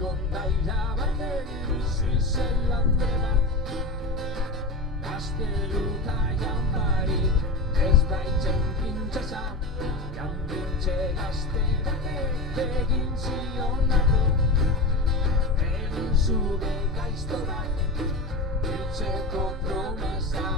kondaira baten bizi zen landre bat. Gazteluta janbari ez baitzen printzesa, jandintxe gazte batek egin zion arro. Egin zuge gaizto bat, hiltzeko promesa.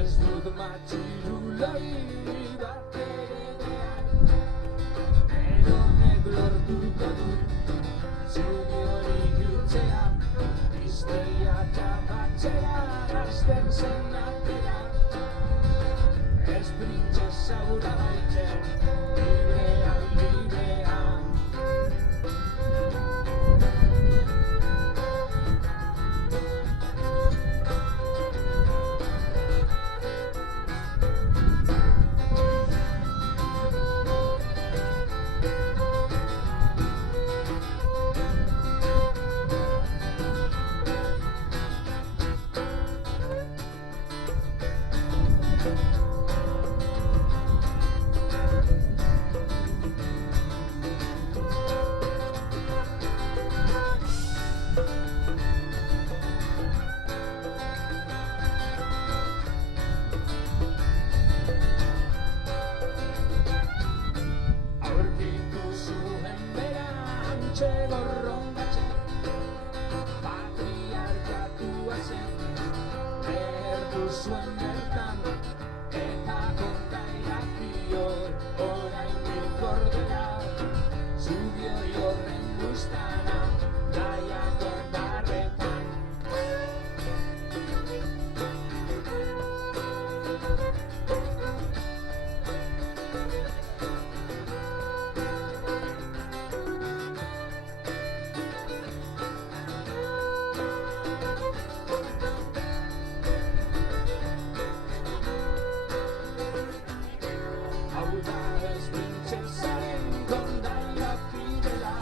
Ez dut matxirulai bat ere behar, eronek lortuko dut zubi hori hiltzea, iztia txabatzera hasten zen atera. Ez printzesa hura baitzen, librean, librean. Gorrondatxe, patriarkatua zen, erdu zuen bertan, eta kontairak bior, oraindik ordera, zubioi horren guztana, gaiak ondarretan. Ez printzesaren kondaira fidela,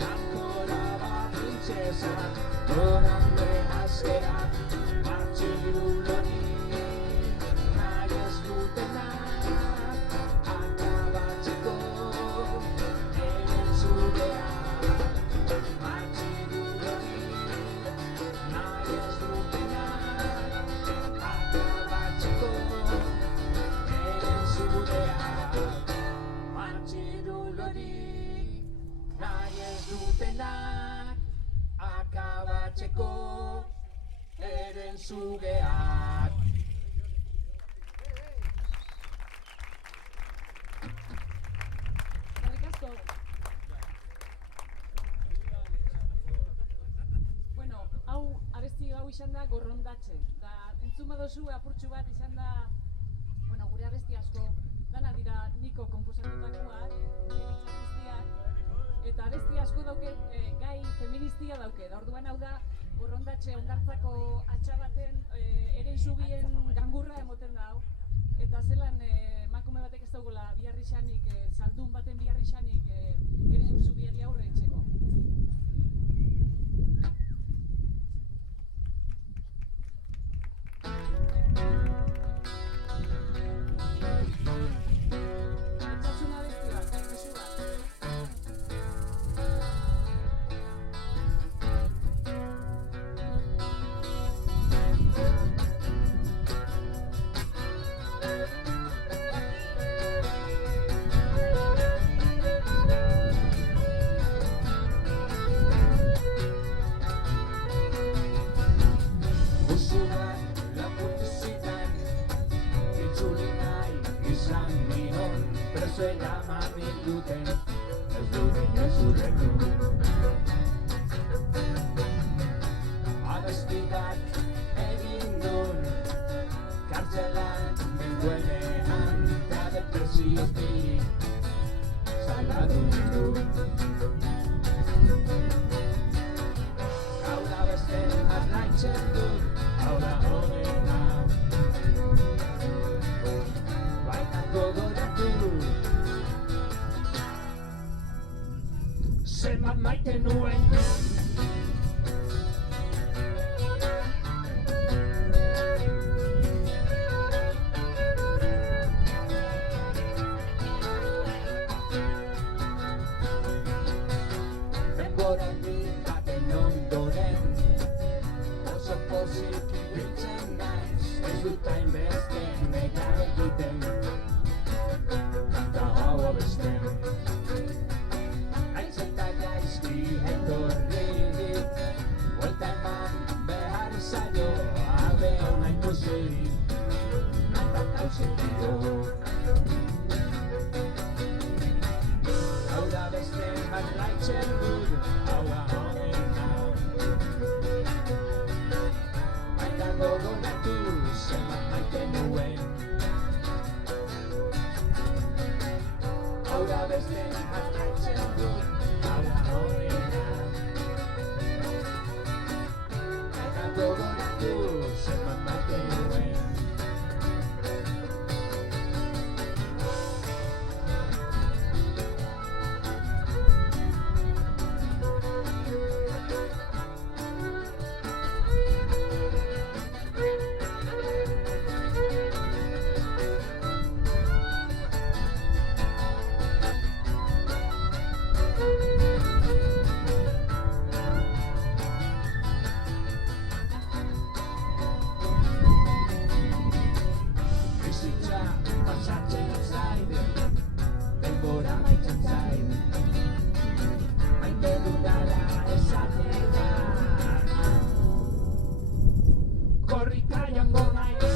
kankora bat printzesa, dorandre askera, matxirulori nahi ez dutenak, akabatzeko eren zugeak. Matxirulori nahi ez dutenak, akabatzeko matxirulori nahi ez dutenak, akabatzeko eren zugeak. Eskerrik asko. Bueno, hau abesti hau izan da Gorrondatxe. Da entzun badozu apurtxu bat izan da, bueno, gure abesti asko dana dira Niko konposatutakoak, abestiak, eta abesti asko dauke gai feministia dauke. Da orduan hau da Gorrondatxe hondartzako atxa baten eren zubien gangurra emoten da hau. Eta zelan emakume batek ez dagoela biharrixanik, zaldun baten biharrixanik eren zubiari aurre etxeko. Etxasuna besti bat, mezu bat. Hau da honena. maite nuen. Denboraldi baten ondoren oso pozik ibiltzen naiz, ez dut hainbeste negar egiten kanta hau abesten. Aiz eta gaizki etorri, buelta eman behar zaio, abe hona ikusi, nahita kausen dio. Hau da beste jarraitzen dut, hau da honena. Baina gogoratu zenbat maite nuen. Hau da beste jarraitzen dut, hau da honena. Baina gogoratu zenbat maite nuen. Bizitza pasatzen zaide, denbora maitzen zaide, maite dudala esatera. Korrika joango naiz.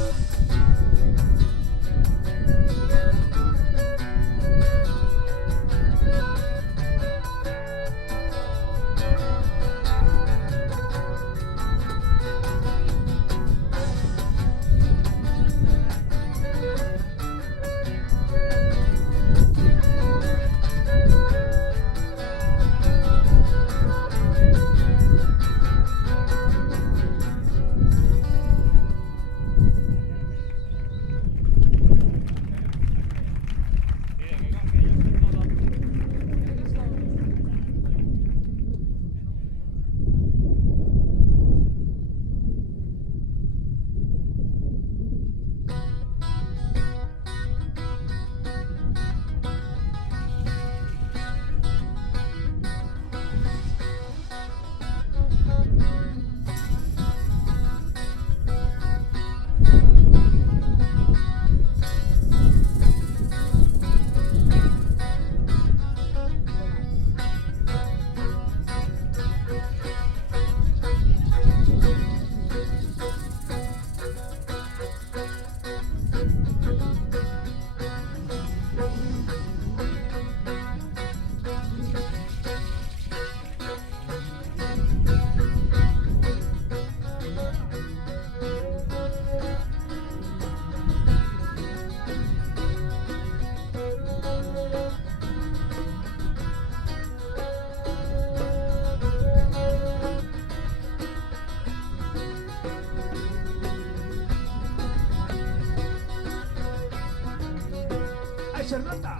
Charlota.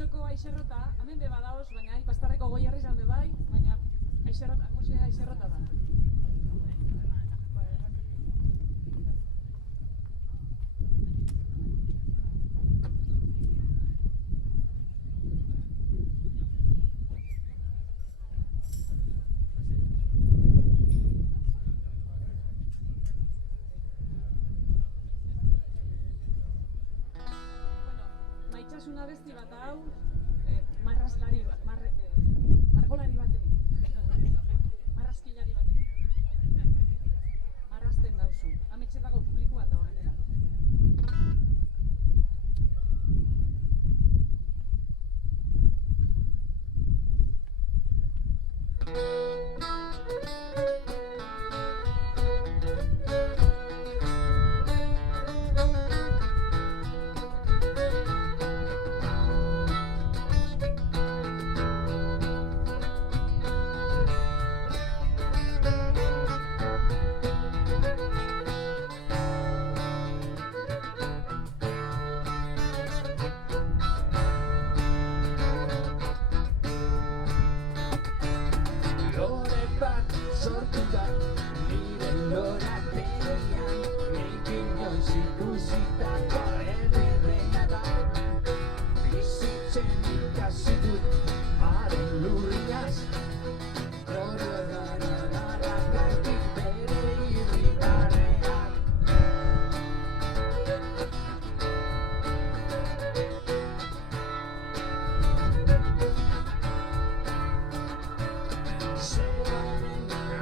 Eltxoko aixerrota, hemen be badaoz, baina Ipaztarreko Goierrizan be bai, baina aixerrota, angusea aixerrota da. Maitxasun abesti bat hau, marrazlari bat, margolari bateri, marrazkilari bateri, marrazten dauzu, ametxe dago publikoan dago ganera. Lore bat sortu da nire lorategian, nik inoiz ikusitako ederrena da. Bizitzen ikasi dut haren lurriaz, Garragartik bere irribarreak. Zegoen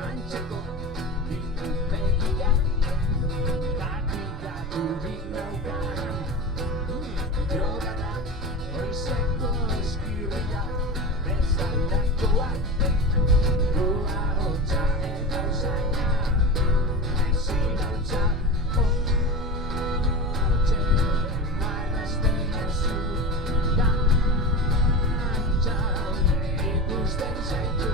antzeko ditu begiak, gatigaturik naukan. Droga da goizeko eskirria, bezalakoak, goa hotza eta usaina, ezin hotza hotxe, marrazten ezu, dantzan ikusten zaitu.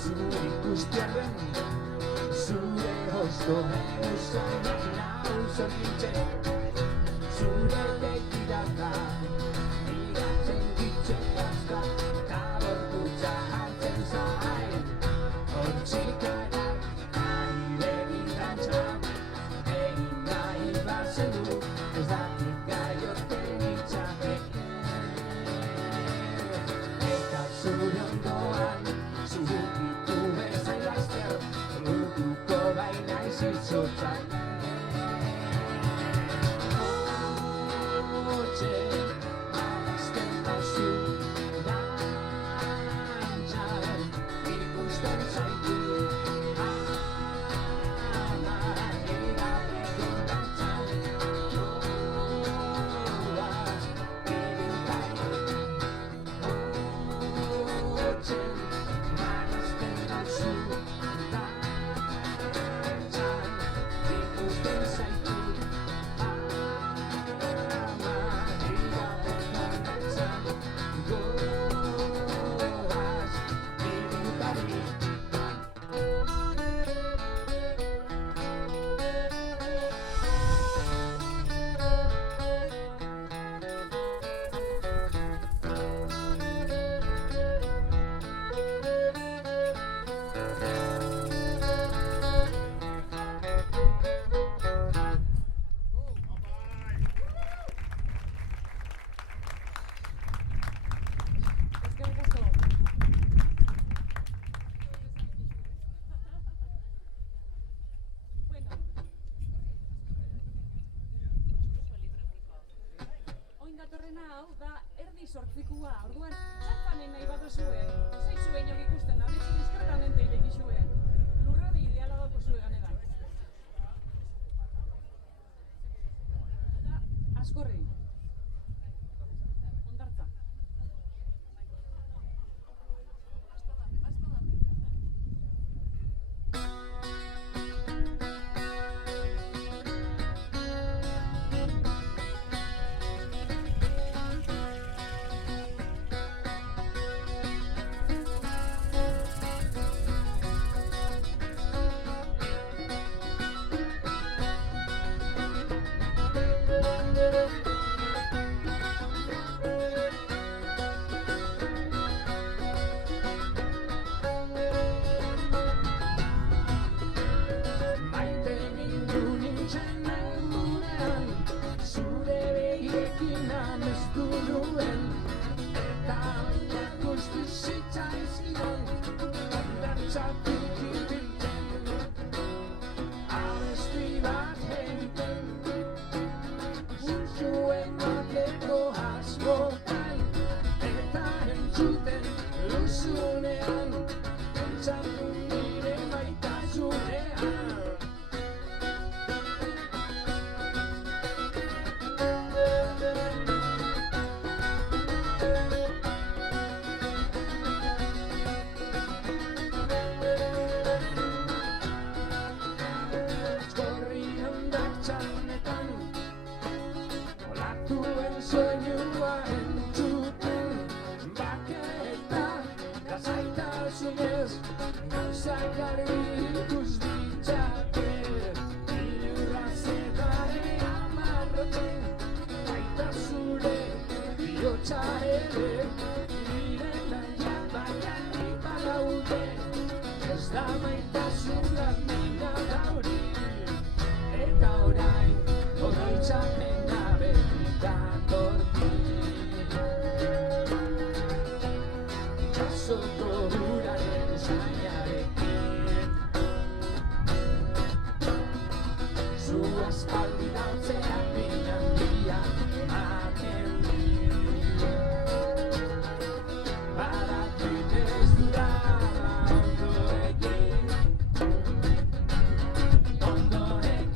Zure ikustiarren, zure hosto eusainak nauzo nintzen, zure begirada iratzen ditxerazka, eta bortutza hartzen zain, hortzikarak ailegin dantza, egin nahi bazen du, ez dakit gaioten itzakek, eta zure ondoan, zuhukitu bezain laster, urtuko baina izitzotan. Hotxe, datorrena hau da erdi sortzikua. Orduan, txantzanen nahi baduzue, zeizu behinok ikusten, abetxu diskretamente irekizue. Lurrabe ideala dauko zue ganeran. Eta, askorri. Ondartza. Maite mindu nintzen egunean, zure begiekin amestu nuen, eta oinak guzti zitzaizkidan, ondartzatik ibiltzen, abesti bat egiten, zuen bateko askotan, eta entzuten luzunean, pentsatu nire maitasunean. Gorri hondartzanetan, olatuen soinua entzuten, bake eta lasaitasunez, gauzak argi ikus ditzake, ilurra zedare amarroten, baita zure bihotza ere, nire naia baina nipa gaude, ez da maitasun gamina gauri, eta orain oroitzapen gabe datorkit. Itsasoko uraren zainarekin, zu aspaldi dautzeak min handia ematen dit. Badakit ez dudala ondo egin, ondo egin.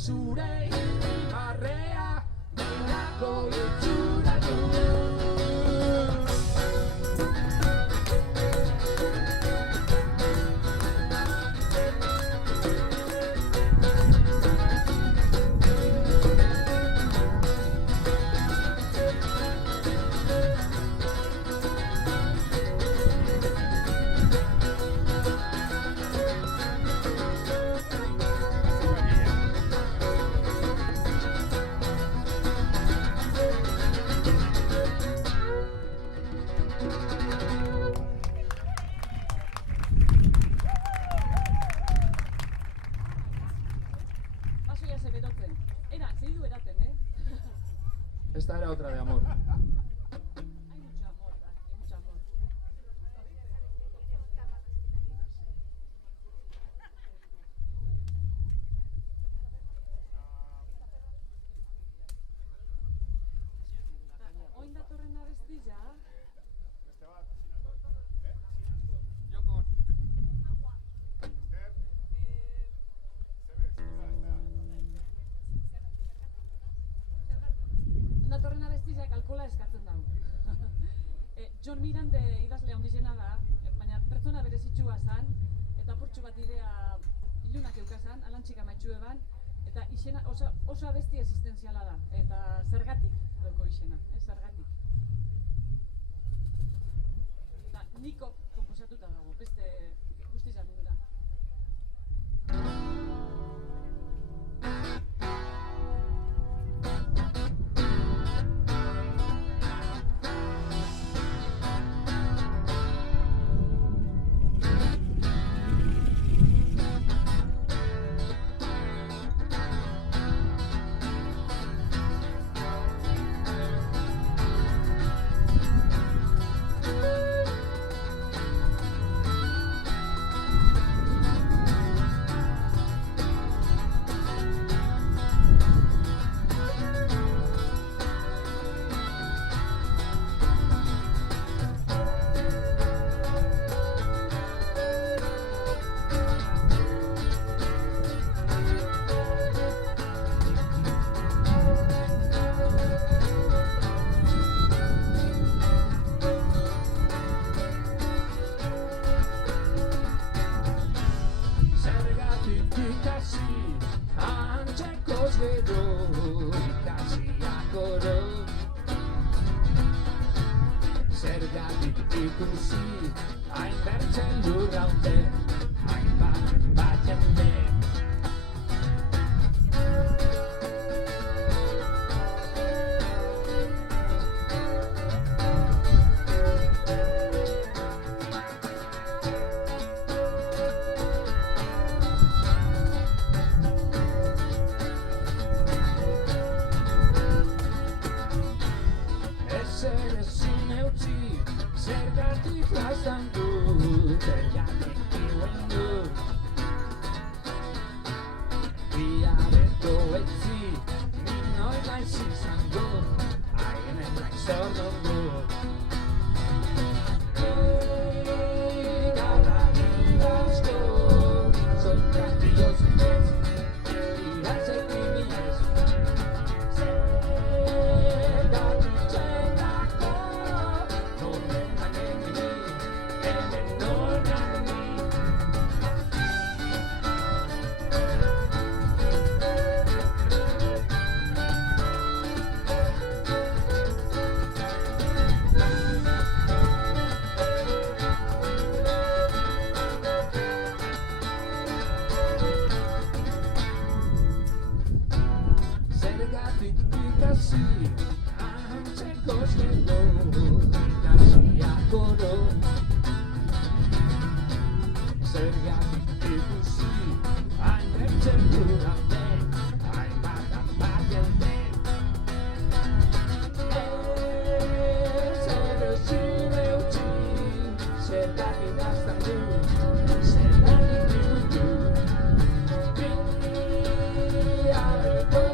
Zure irribarrea delako itxura du. Esta era otra de amor. Hay mucho amor aquí, mucho amor. abestiak alkohola eskatzen dago. John Mirande idazle handizena da, baina pertsona berezitsua zan, eta apurtxu bat idea ilunak eukazan, alantxika maitxu eban, eta izena oso abesti existenziala da, eta zergatik dauko izena, zergatik. Eta niko komposatuta dago, beste guztizan mundura. Zergatik ikusi hainbertzen lurraute, hainbat jende. Ezer ezin eutsi, zergatik plazan du, zergatik iuen du. Biareto etzi, minoi naiz izango, haien naik zordon du. Gara gidazko, zotak diozinez, iratzek iminez. Zergatik ikasi, ahantzeko zelo, ikasiak oro. Zergatik ikusi, hainbertzen lurralde, hainbat jende. Zer ezin eutsi, zergatik idazten du, zergatik iuen du. Biareko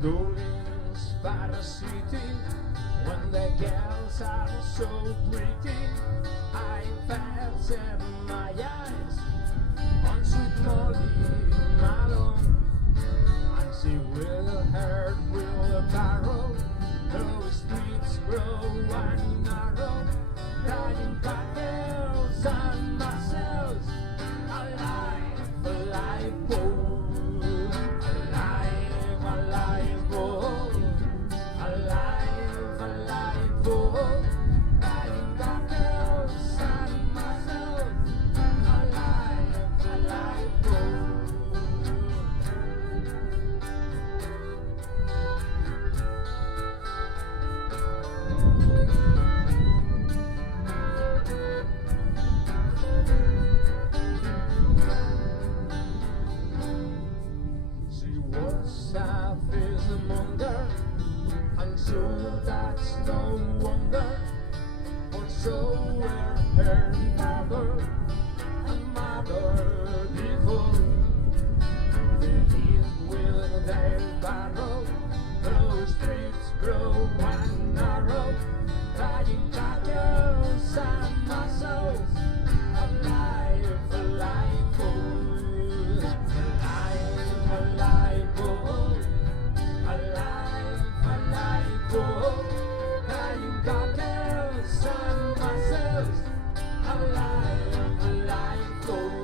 Dublin's Paris City, when the girls are so pretty, I fasten my eyes on sweet Molly Malone, and she will hurt wheelbarrow, those streets grow and narrow, riding cocktails and muscles, alive, alive, oh, alive, alive, oh, alive, alive, oh, riding cocktails and muscles, alive, alive, oh. She was a fishmonger, and so that's no wonder, for so were her father and mother before. They eat with their barrow, those streets grow and narrow, riding cocktails and muscles, alive, alive, oh, alive, alive, oh, alive, alive, oh, riding cocktails and muscles, alive, alive, oh.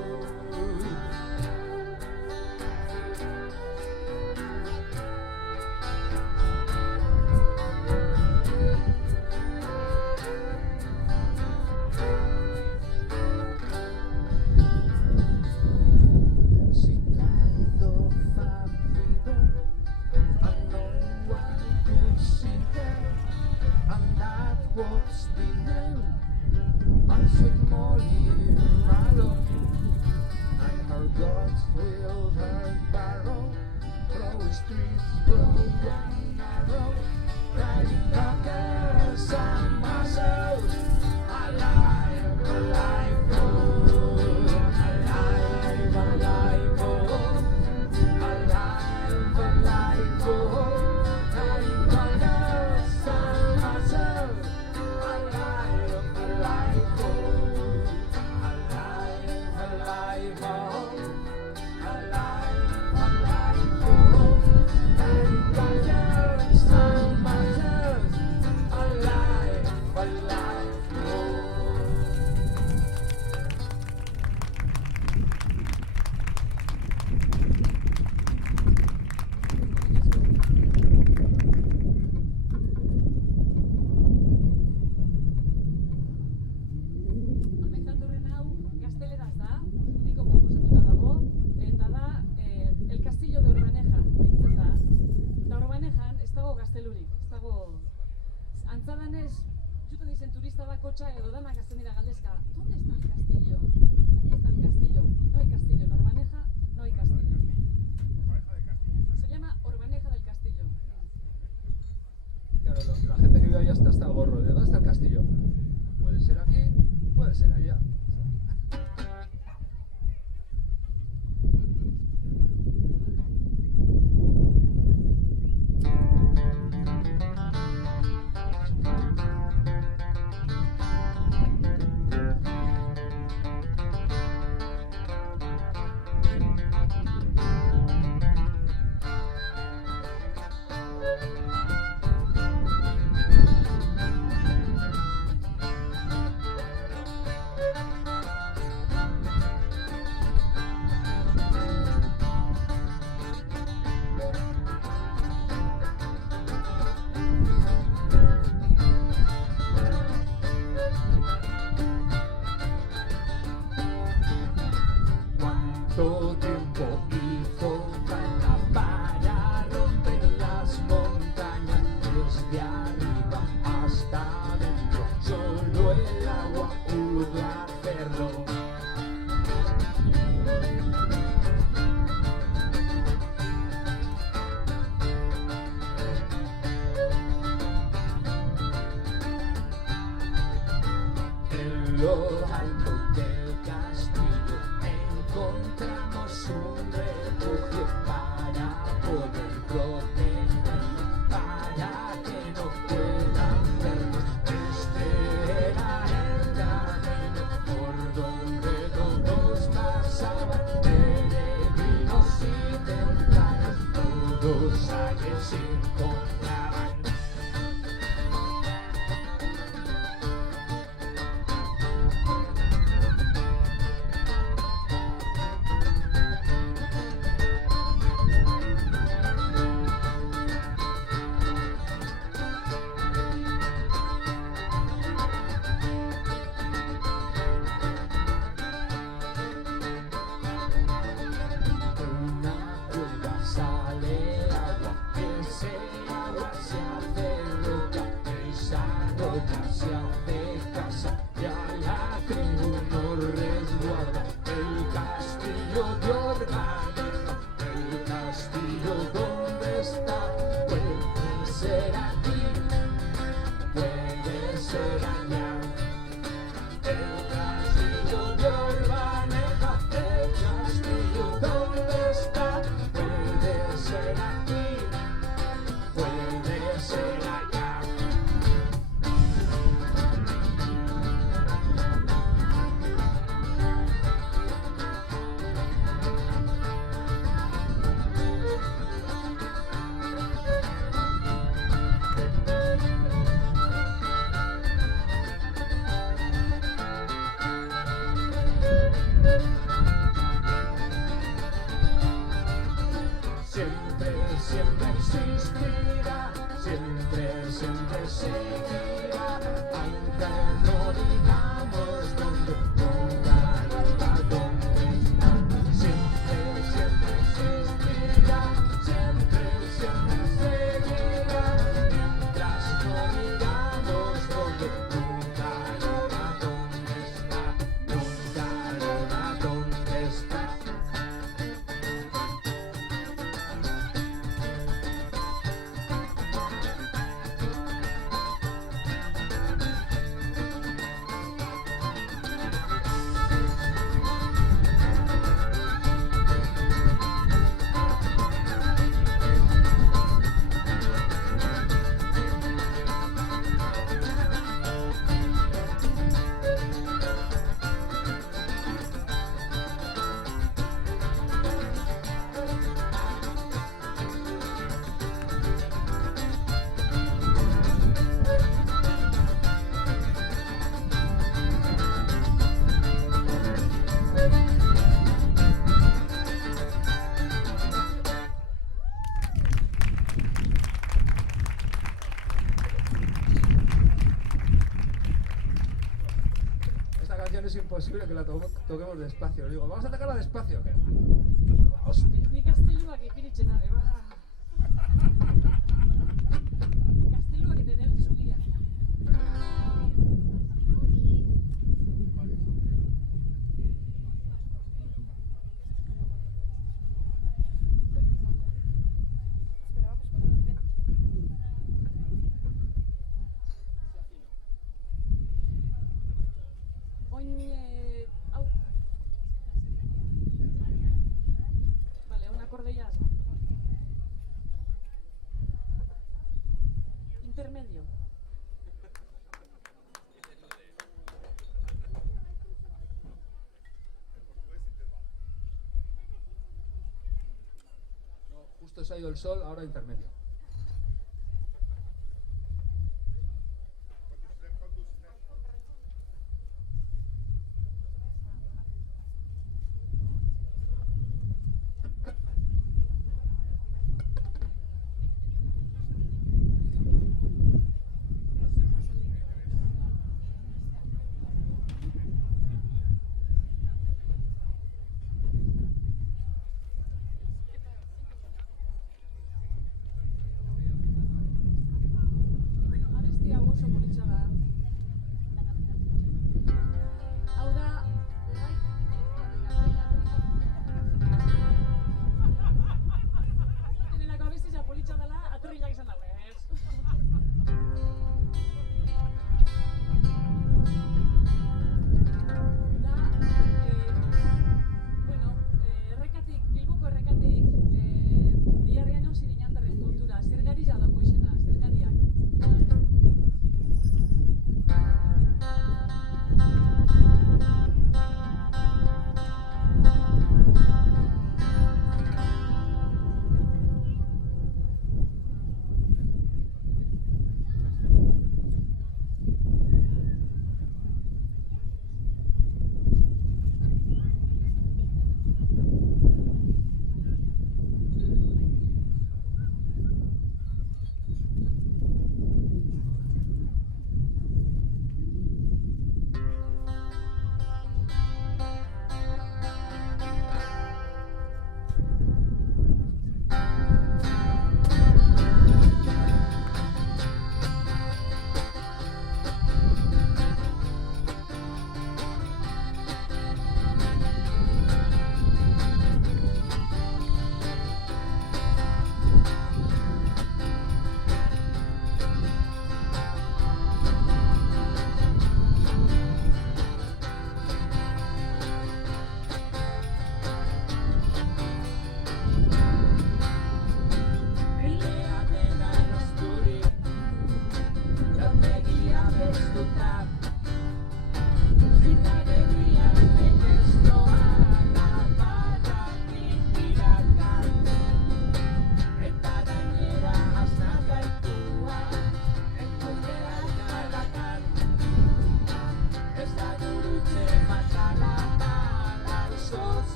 She died of a fever, and no one could see her, and that was the end. And sweet Molly Malone, and her gods will her barrow, through streets broad and narrow, riding cocktails and muscles, alive, alive, oh, alive, alive, oh, alive, alive, oh, riding cocktails and muscles, alive, alive, oh, alive, alive, oh, alive, alive, oh, riding cocktails and muscles, alive, alive, oh. Hemen datorren hau gazteleraz da, niko konposatuta dago, eta da El Castillo de Orbaneja deitzen da. Eta Orbanejan ez dago gaztelurik, ez dago... Antza danez, juten dizen turista bakotxa edo danak hasten dira galdezka, ¿dónde está el castillo? ¿Dónde está el castillo? No hay castillo, en Orbaneja no hay castillo. Se llama Orbaneja del Castillo. Claro, la gente que vive allá está hasta el gorro. ¿De dónde está el castillo? Puede ser aquí, puede ser allá. ¿Cuánto tiempo hizo falta para romper las montañas? Desde arriba hasta adentro, solo el agua pudo hacerlo. En lo alto del castillo encontramos un refugio para poder proteger castillo de Organa, el castillo donde está, puede ser aquí, puede ser allá. El castillo de Organa, el castillo donde está, puede ser aquí, puede ser allá. Siempre, siempre existirá, siempre, siempre seguirá, aunque no digamos dónde, nunca irá dónde está. Siempre, siempre existirá, siempre, siempre seguirá, mientras no digamos dónde, nunca irá dónde está, nunca irá dónde está. Esta canción es imposible que la toquemos despacio. Digo, vamos a tocarla despacio. Que vamos. Ni gazteluak ipiritzen are, ba. Gazteluak eta den zugia. Oin, hau. Vale, un acorde ya. Intermedio. No, justo se ha ido el sol, ahora intermedio.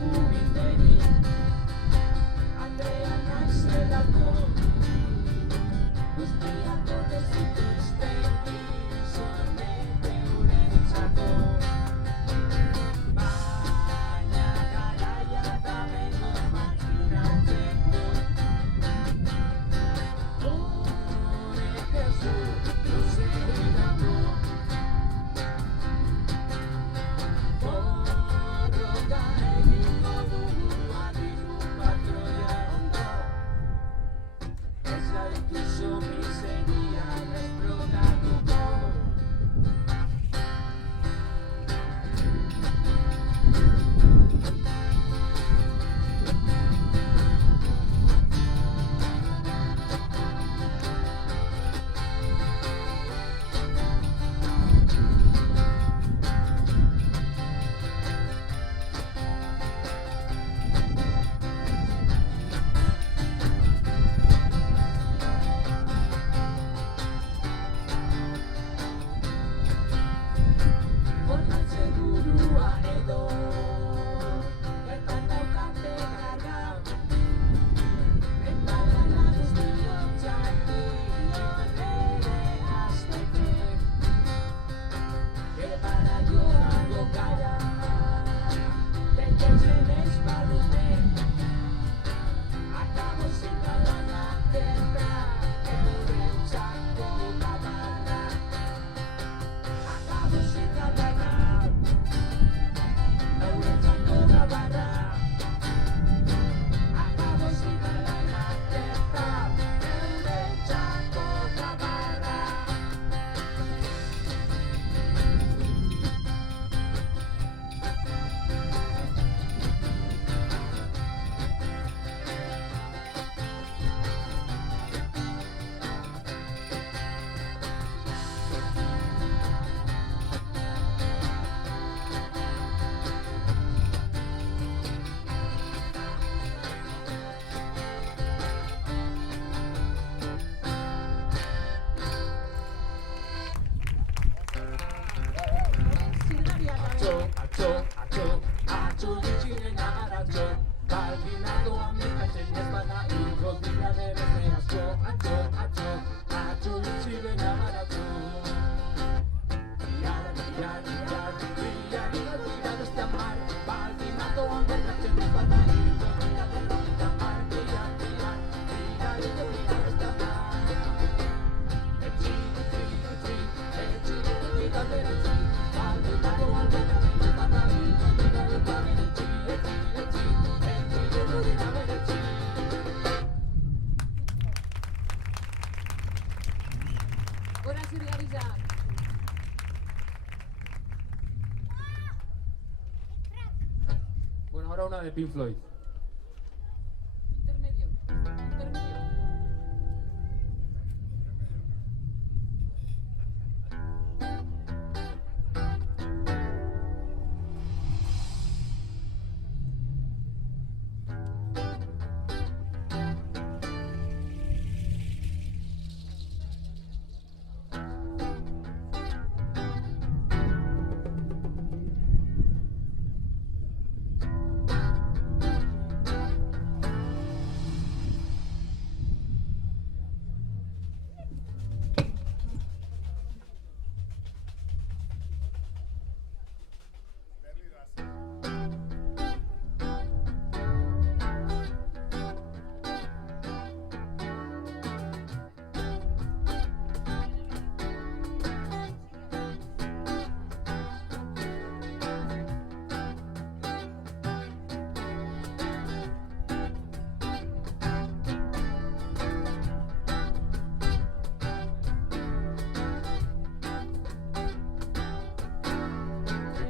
eskubideri Andrea naizelako guztiak ote zituzten gizonek eurentzako baina garaia da bego makinatzeko horrek ez du luzerako borroka egingo dugu adiru patroia ondo ez gaituzo miserian esplotatuko Borratze burua edo bertan daukate garra eta lana guztiotzak dio ere hasteke ebara joango gara betetzen ez badute akabo zita lana eta eurentzako babarra akabo zita lana eurentzako babarra akabo zita lana eta eurentzako babarra Atzo ditxiren agaratxo Balbinado amikatzen ez bada hilko dira bere asko Atzo ditxiren agaratxo Tira beste amar Balbinado amikatzen ez bada hilko dira bere amar Tira beste amar Etzi, tira bere etzi Balbinado amikatzen ez bada hilko dira bere Gora zuri Ariza! Bueno, ahora una de Pink Floyd. Intermedio. Intermedio.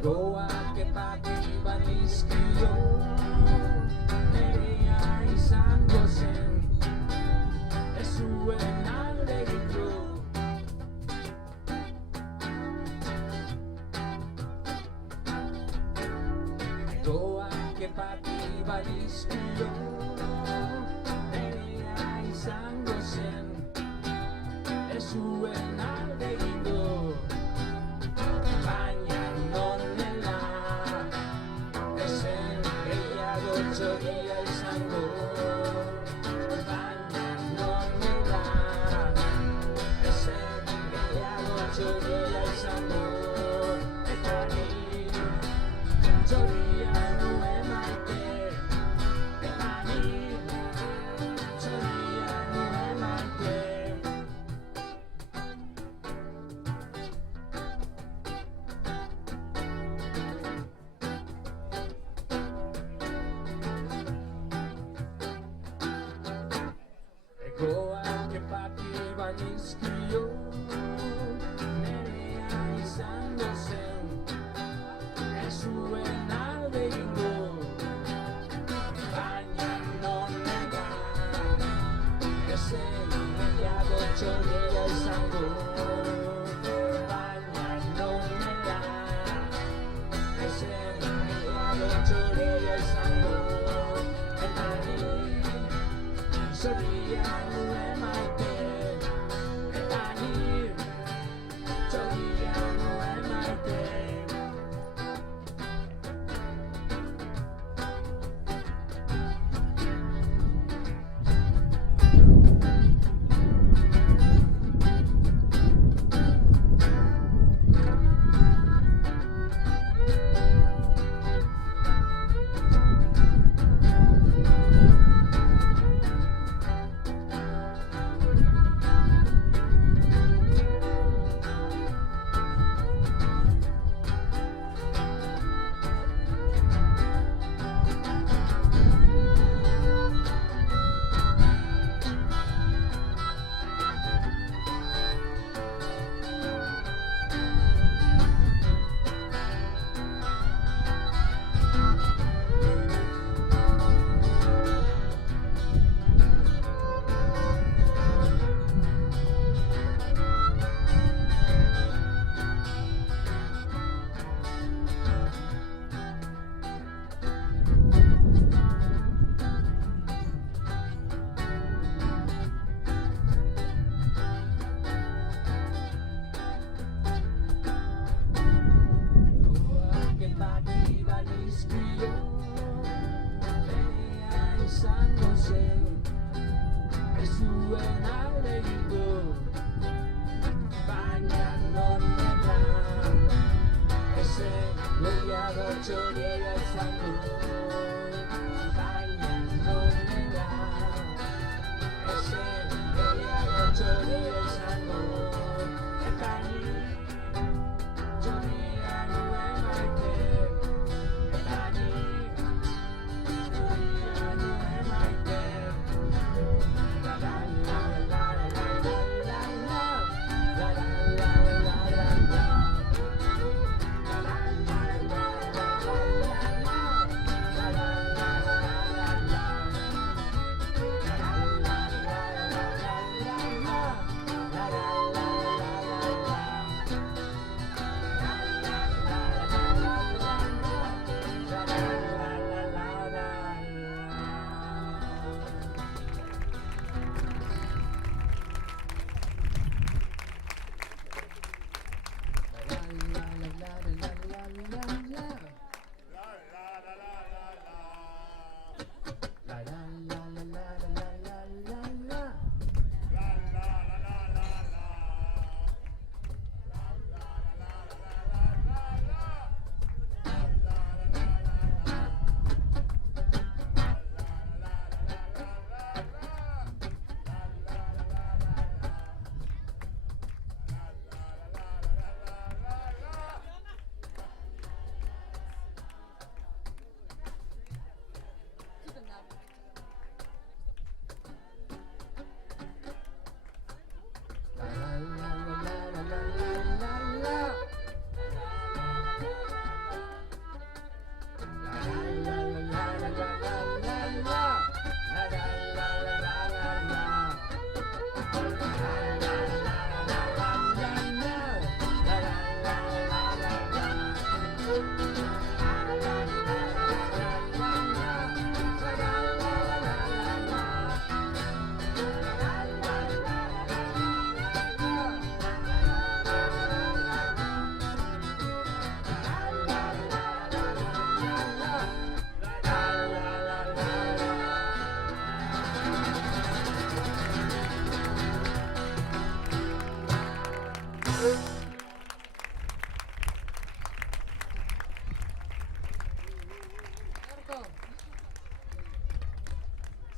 Goak epaki banizkio Nerea izango zen Ez zuen alde egingo Goak epaki banizkio Nerea izango zen Ez zuen alde egingo Baina nonela ezen banizkio nerea izango zen ez zuen alde egingo baina nonera ezen gehiago txoria izango baina nonera ezen gehiago txoria izango eta ni zoria nuen maite eta ni zoria nuen maite izango zen ez zuen alde egingo baina nonera ezen gehiago txoria izango baina nonera ezen gehiago txoria izango eta ni txoria nuen maite eta ni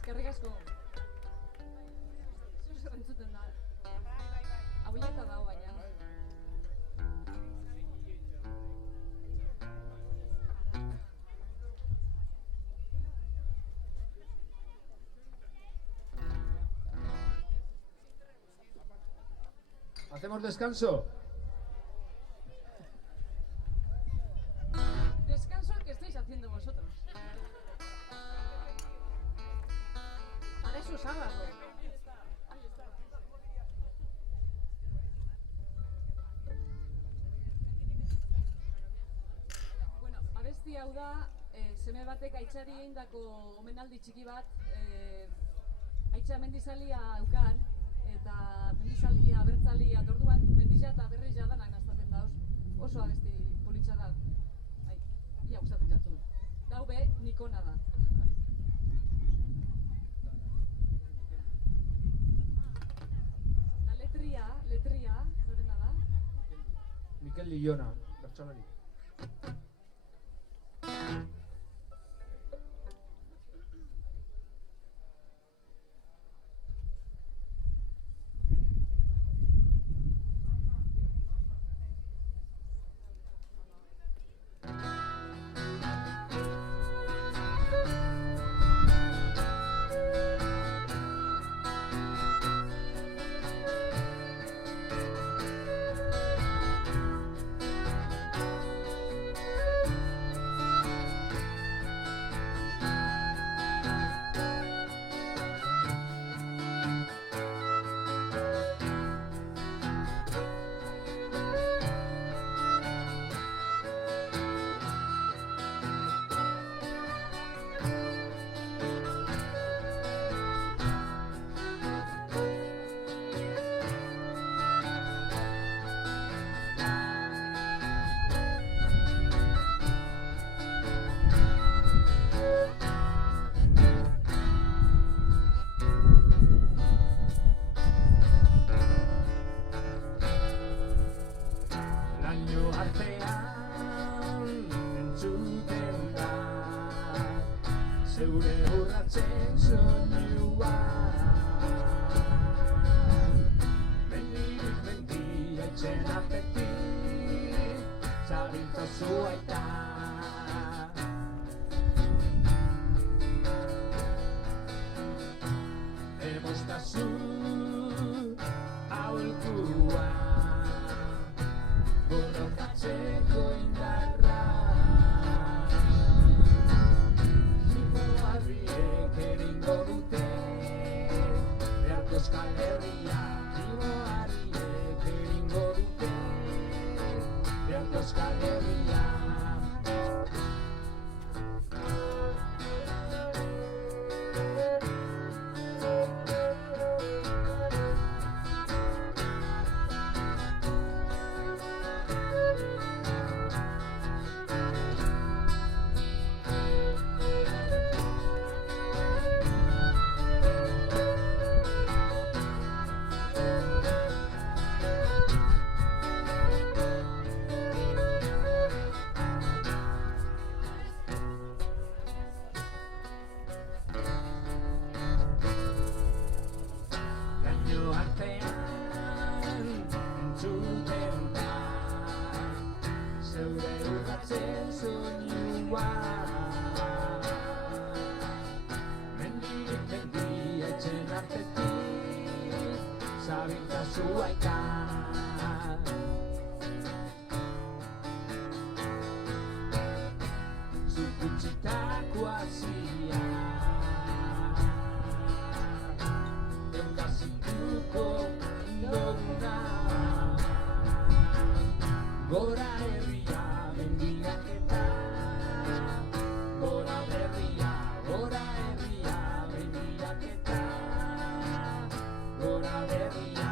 Eskerrik asko. Zer entzuten da? Abueleta dago baina. ¿Hacemos descanso? Descanso el que estáis haciendo vosotros. Para eso es sábado. Bueno, abesti hau da, seme batek Aitzari egindako omenaldi txiki bat, Aitza mendizalia aukan, eta mendizalia, abertzalia, orduan mendizia eta berreia danak naztaten dauz. Oso abesti politxa da. Ai, ia gustatzen jatzu. Dau be, Nikona da. La letria, norena da? Mikel Lillona, bertsolari. Zeure urratzen soinua Mendirik mendi aitzen apetik Zabiltzazu aita Emostazu aholkua Borrokatzeko indarra Eringo dute Euskal Herria Timoariek eringo dute Euskal Herria Gora herria mendiaketa Gora herria mendiaketa Gora herria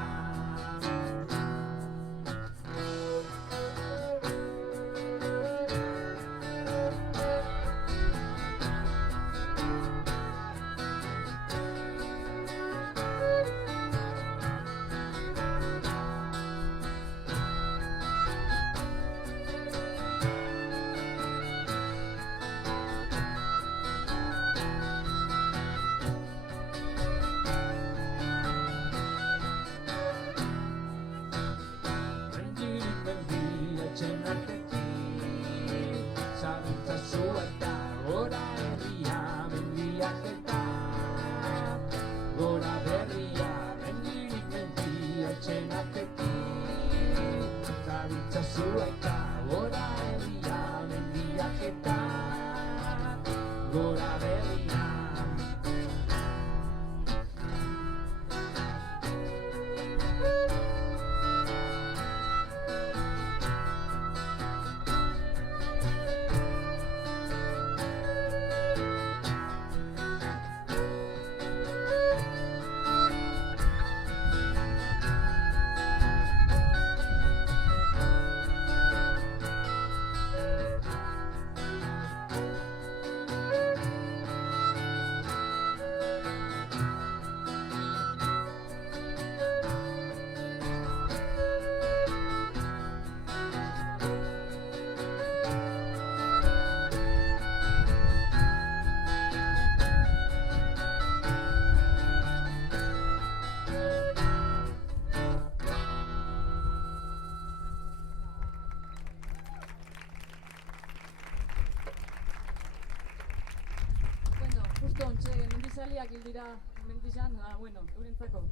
Hortxe, mendizaleak hil dira mendizan, bueno, eurentzako.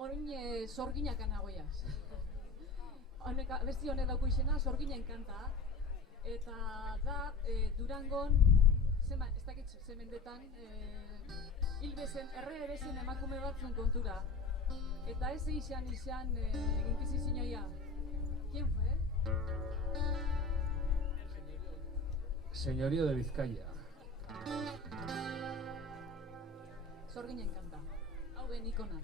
Orain sorginak anagoiaz. Besti honek dauko izena, sorginen kanta. Eta da, Durangon, ez dakit zemendetan, erre bezen emakume batzun kontura. Eta ez izan inkisizioia. ¿Quién fue? Señorío de Vizcaya. Sorginen kanta. Hau den ikona.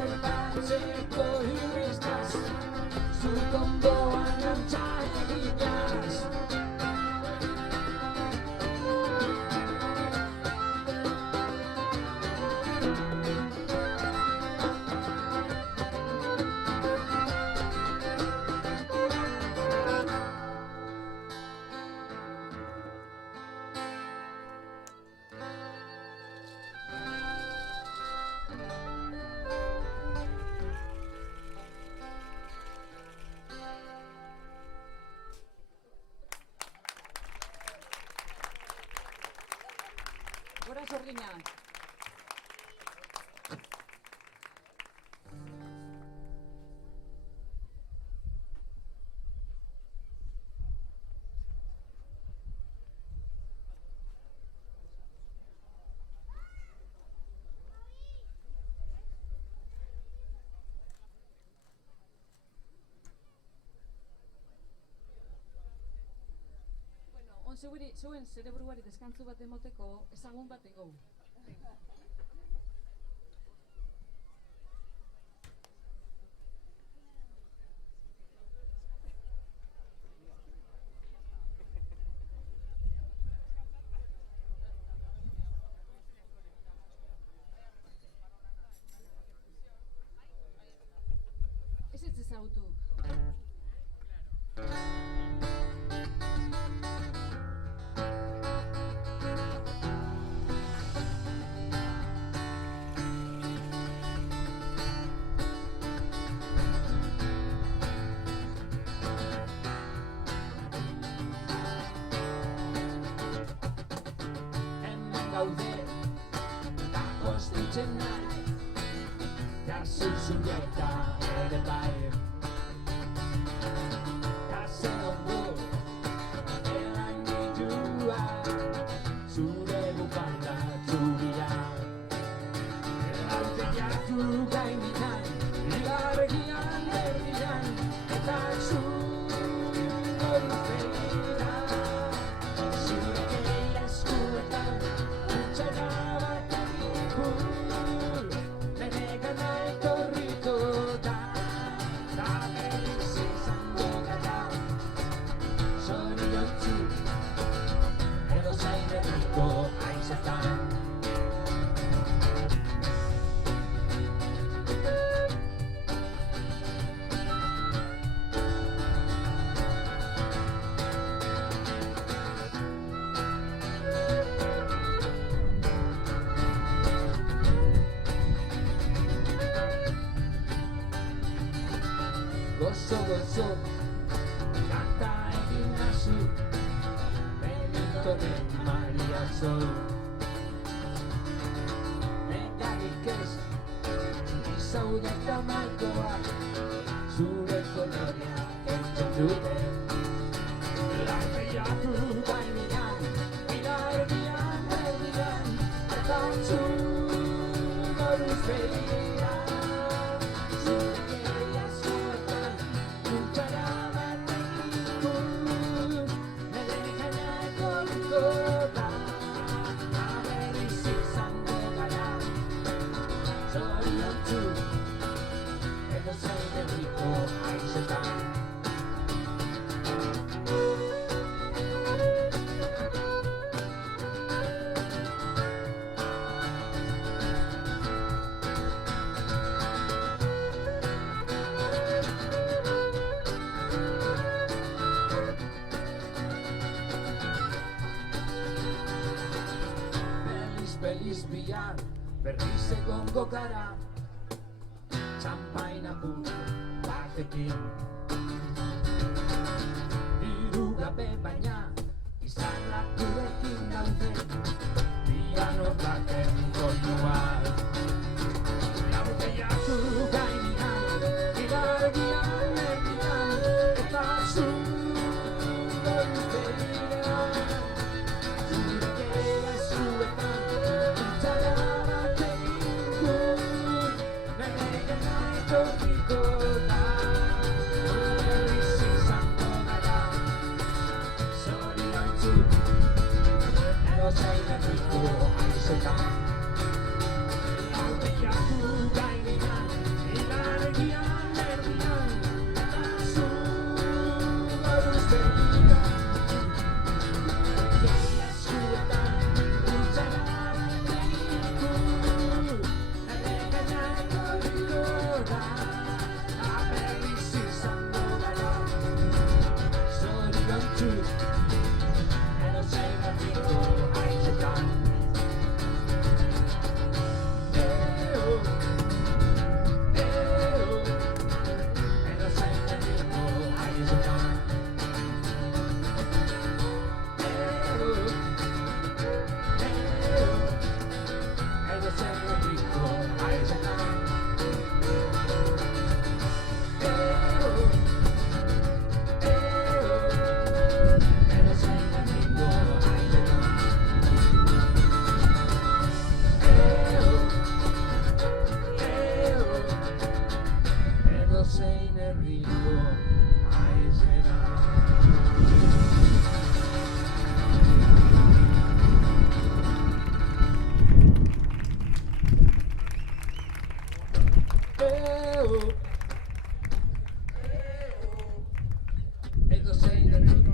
Observatzeko iristaz Zuk ondoan antza eginaz Gora Sorgina. Zuen zerebruari deskantzu bat emoteko ezagun bat ego. Ez ezagutu. Gaude, eta kostitzen nahi Jasuzun eta ere bai Jazen ondo, elan nidua Zure bukanda zuria Erraute jartu gainitan Igarregian erdian Eta zu orufeira Zure gehi eskuetan Gozo, kanta egin nazu Benito de Maria Sol Negarik ez, izaude eta malkoak Zure kolorea kentzen dute Larpeiatu gainian, ilargian erdian Eta zu goruz behira Feliz bihar, berriz egongo gara Txampaina batekin Diru gabe baina, izarrak gurekin daude Piano baten goinuan Lauteiatu gainian, ilargian erdian Eta zu goruz behira Zure eskuetan Edo zein herriko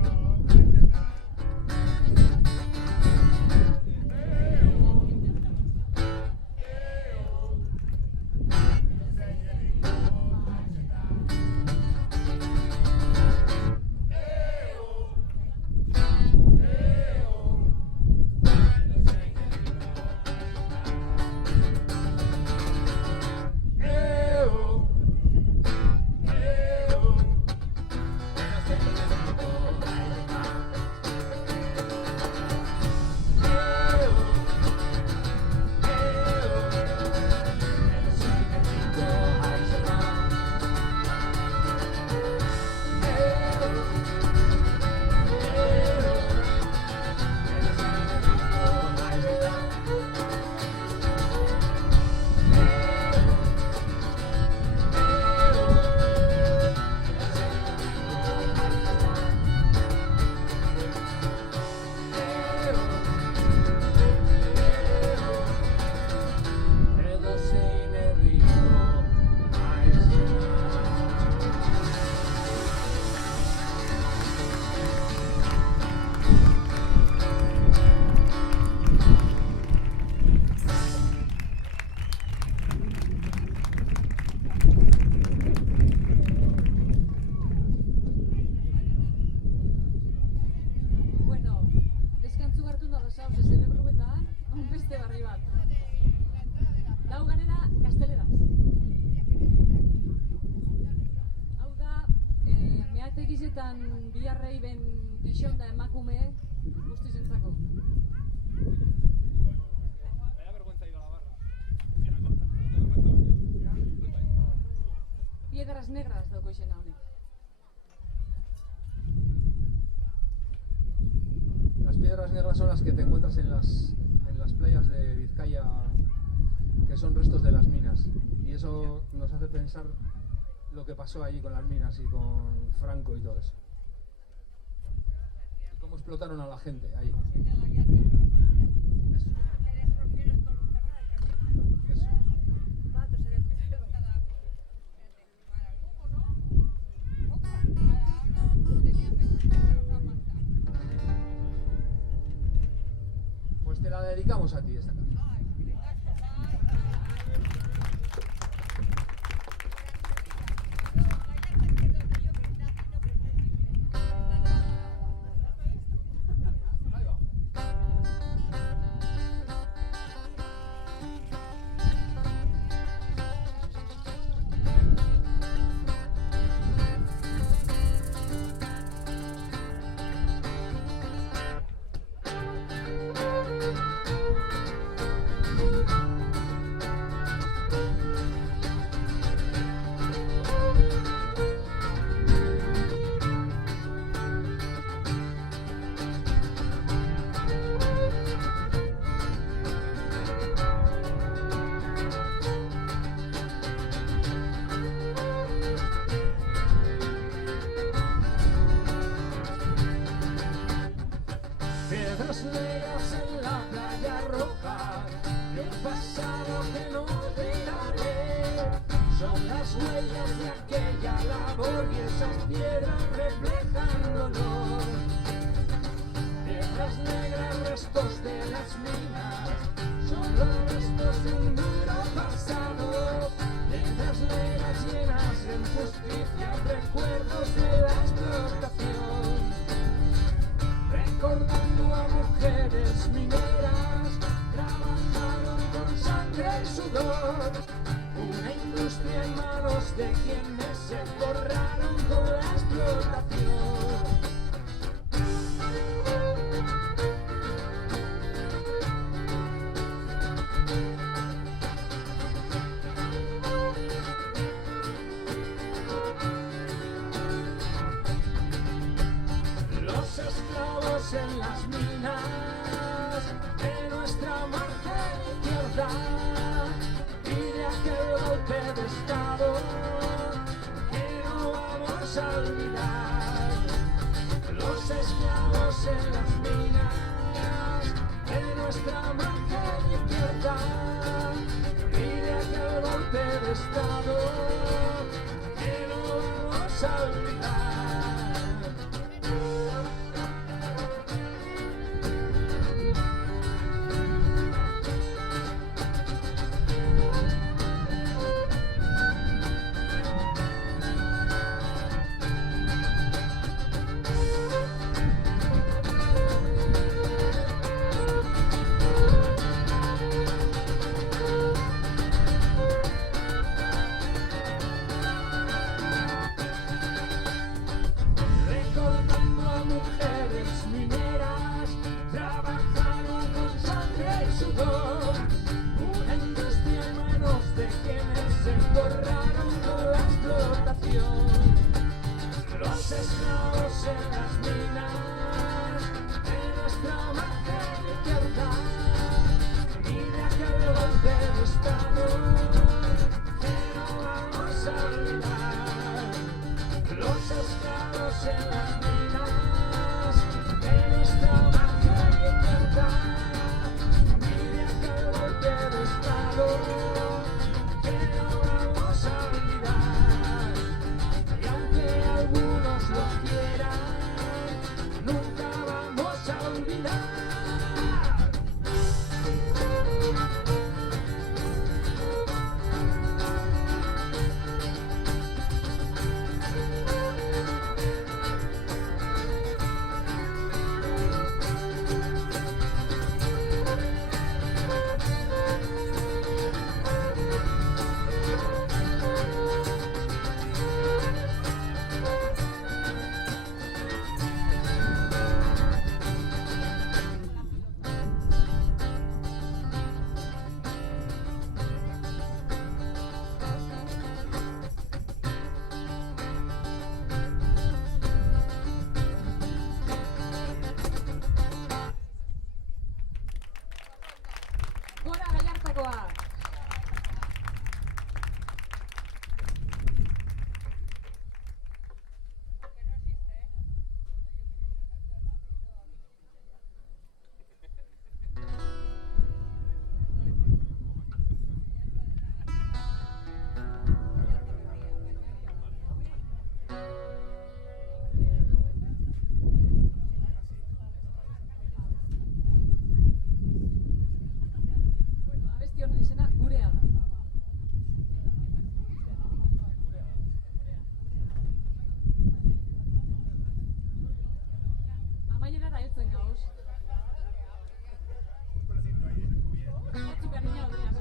biharrei ben gizon da emakume guztizentzako. Piedras negras dauko izena honek. Las piedras negras son las que te encuentras en las playas de Vizcaya, que son restos de las minas. Y eso nos hace pensar lo que pasó allí con las minas y con Franco y todo eso. Y cómo explotaron a la gente ahí. Eso. Eso. Pues te la dedicamos a ti esta canción. Piedras negras en la playa roja, del pasado que no olvidaré. Son las huellas de aquella labor y esas piedras reflejan dolor. Piedras negras, restos de las minas, son los restos de un duro pasado. Piedras negras llenas de injusticia, recuerdos de la explotación. Recordando a mujeres mineras, trabajaron con sangre y sudor. Una industria en manos de quienes se forraron con la explotación. Los esclavos en las minas de nuestra margen izquierda y de aquel golpe de estado que no vamos a olvidar. Los esclavos en las minas de nuestra margen izquierda y de aquel golpe golpe de estado que no vamos a olvidar. Recordando a mujeres mineras, trabajaron con sangre y sudor, una industria en manos de quienes se forraron con la explotación. Los esclavos en las minas de nuestra madre izquierda, y de aquel golpe de estado que no vamos a olvidar. Los esclavos en las minas de nuestra madre izquierda, y de aquel golpe de estado que no vamos a olvidar. Y aunque algunos lo quieran, nunca vamos a olvidar. Gora Gallartakoa! Bueno, abesti honen izena Gurea da. Amaierara heltzen gauz. Batzuk harina hodea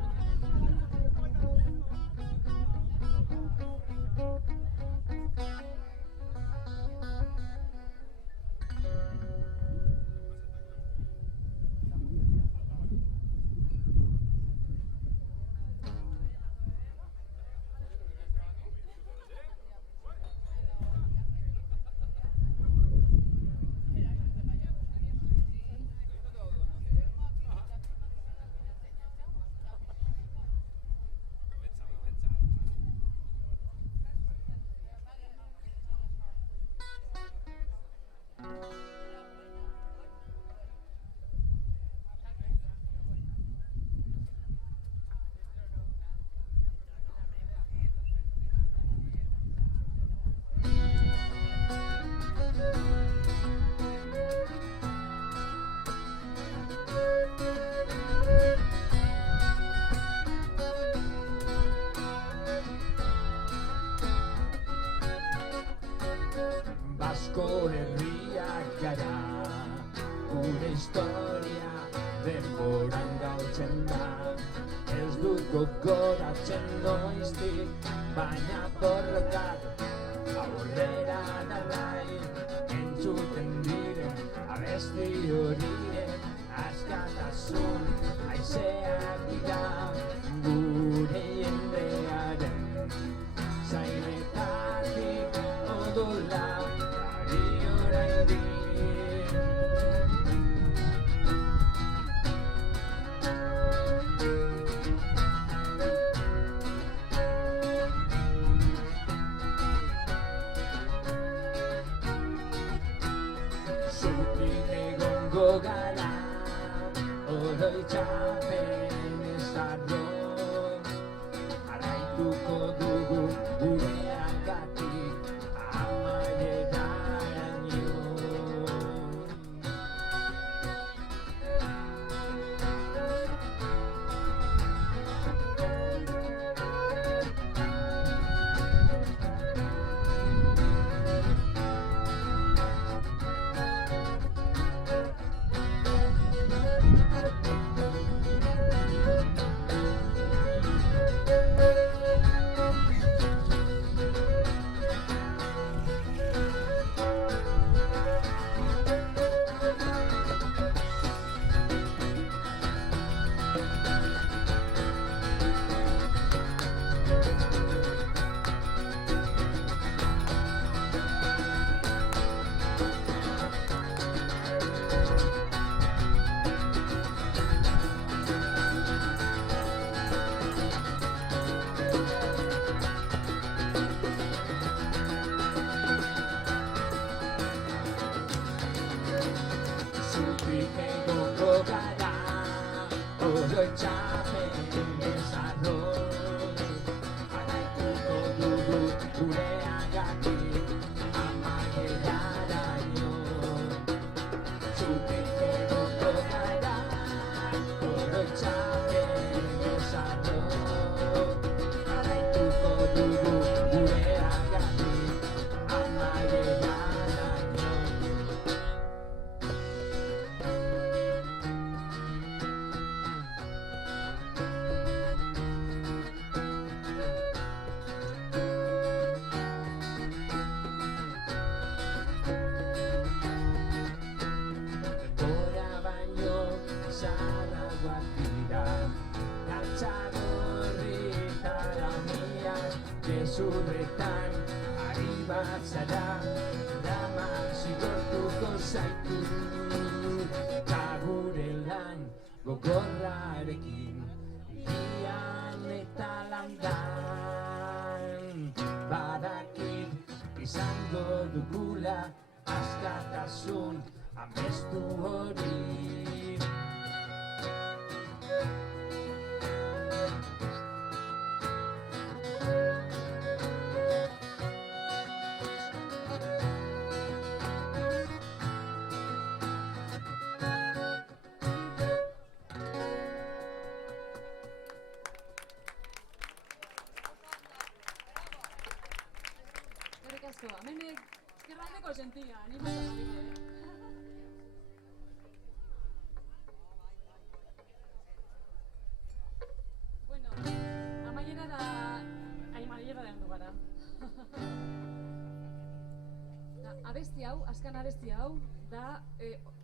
Basko herriak gara, gure historia denboran galtzen da. Ez dut gogoratzen noiztik, baina borrokak aurrera darrai entzuten diren abesti horiek askatasun haizeak dira gure jendearen zainetatik odolda ari oraindik. Zutik egongo gara, oroitzapen ez arro, arai jarraituko dugu gureagatik amaieraraino. Zutik egongo gara, oroitzapen ezarroi, jarraituko dugu gureagatik amaieraraino. Zutik egongo gara, oroitzapen ezarroi, jarraituko dugu gureagatik amaieraraino. Denbora baino zaharragoak dira, galtzagorritara miak, gezurretan ari bat zara, dramak zigortuko zaitu, ta gure lan gogorrarekin, hirian eta landan, badakit izango dugula askatasun amestu hori. Eskerrik asko, hemen ezkerraldeko sentia, animatu zabide. Bueno, amaiera da heldu gara. Abesti hau, azkan abesti hau, da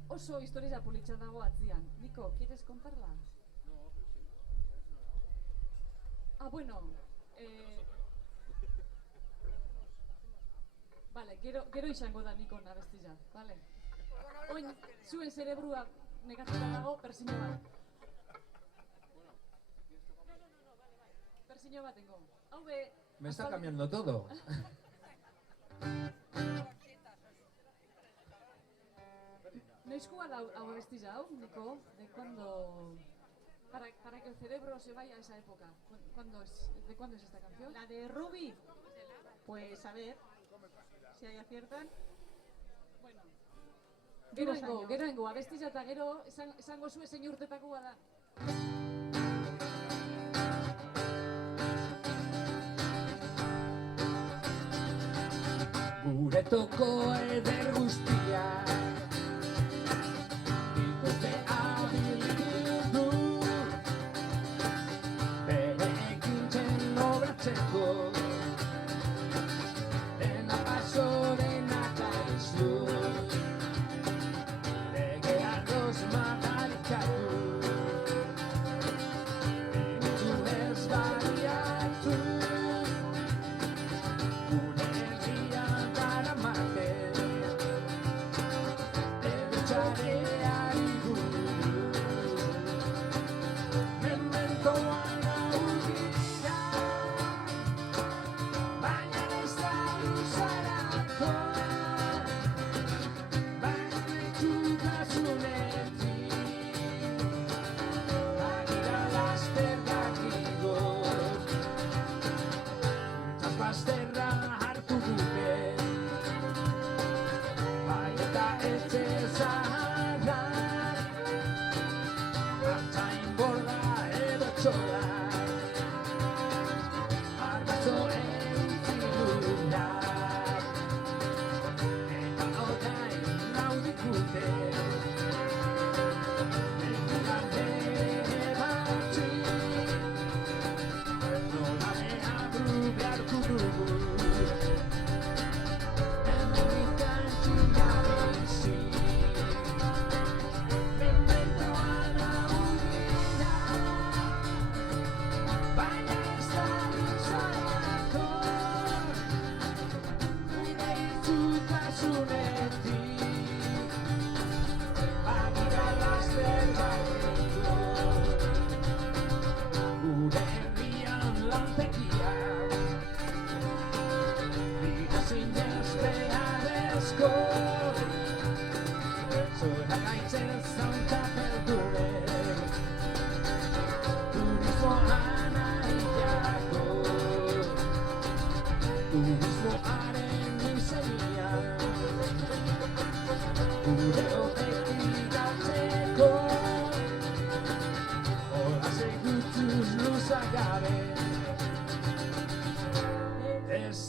oso historia politxa dago atzian. Niko, ¿quieres contarla? Ah, bueno, vale, gero izango da Nikon abestila, vale? Oin, zuen zerebrua negatuta dago, persiño bat. Persiño bat tengo. Hau be... Me está cambiando todo. Noizkoa da hau abestila hau, Niko? De cuando... Para que el cerebro se vaya a esa época. ¿De cuándo es esta canción? La de Ruby. Pues a ver si ahí aciertan. Bueno. Unos años. Gero abestila eta gero esango zuen zein urtetakoa da. Gure toko eder guztiak dituzte abilidu, bere ekintzen obratzeko, dena paso denak aizu, lege arroz madarikatu, dirutu ez baliatu, gure herria daramate,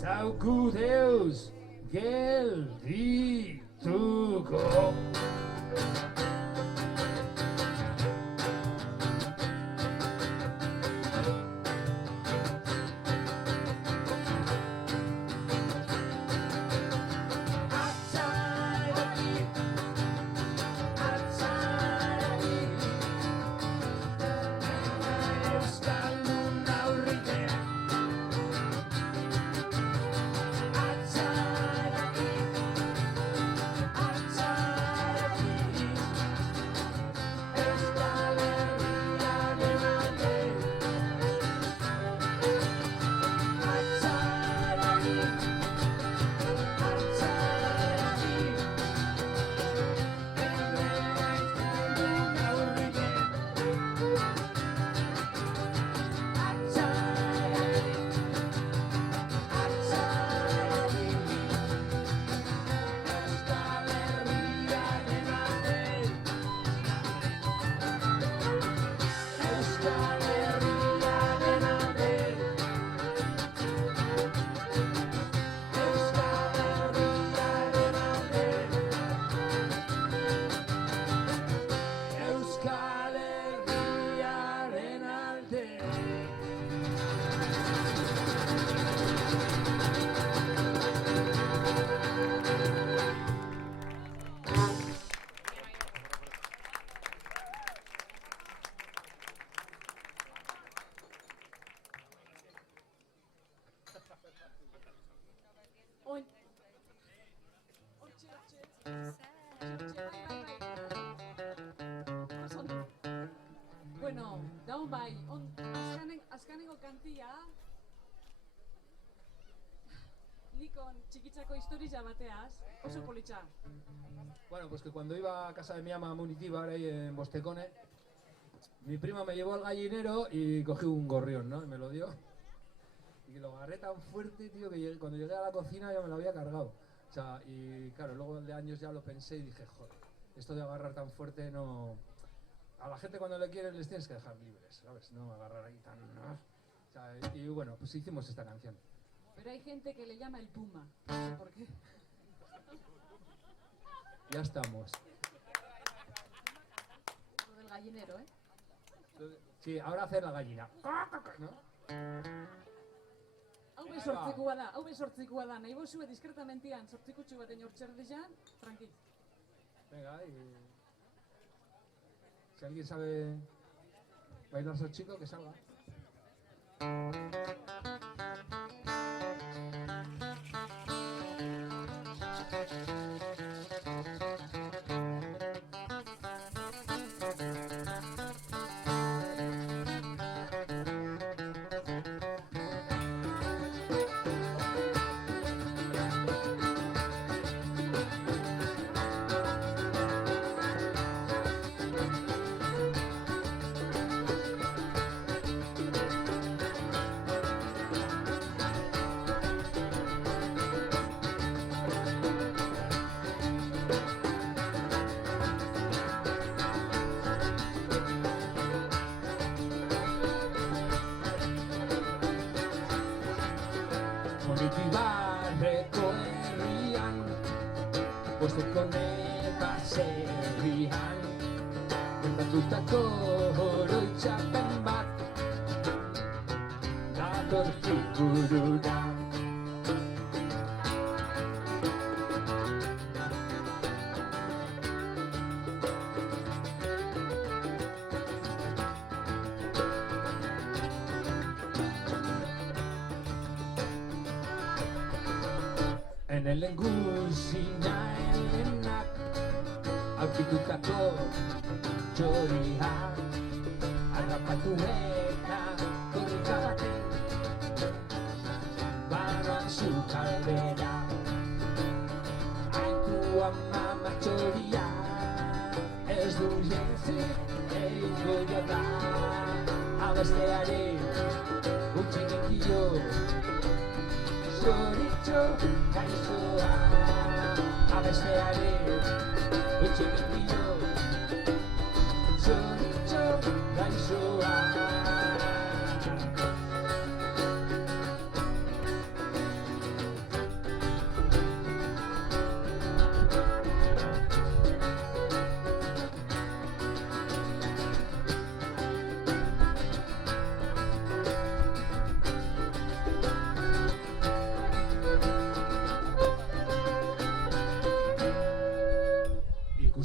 zauku deus geldituko. Oin. Hortxe. Bueno, daun bai, azkanengo kantia Nikon txikitzako historia bateaz, oso politxa. Bueno, pues que cuando iba a casa de mi ama munitiva, ahí en Bostecone, mi prima me llevó al gallinero y cogí un gorrión, ¿no? Y me lo dio. Y lo agarré tan fuerte, tío, que cuando llegué a la cocina ya me lo había cargado. O sea, y claro, luego de años ya lo pensé y dije, joder, esto de agarrar tan fuerte no... A la gente cuando le quieres les tienes que dejar libres, ¿sabes? No agarrar ahí tan... ¿no? O sea, y bueno, pues hicimos esta canción. Pero hay gente que le llama el puma, no sé por qué. Ya estamos. Lo del gallinero, ¿eh? Sí, ahora hacer la gallina. ¿No? Hau be sortzikoa da, nahi bozue diskretamentian sortzikutxu baten jortxerdizan, tranquil. Venga, si alguien sabe bailar sortxiko, que salga. Munikibarreko herrian, Bosteko baserrian, gertatutako oroitzapen bat, datorkit burura. En el engusina elenak aurkitutako txoriak harrapatu eta korrika baten banoan sukaldera aitu ama txoria ez du jentzik egingo jada abesteari utzi gekio Zoritxo gaixoa abesteari utzi gekio Zoritxo gaixoa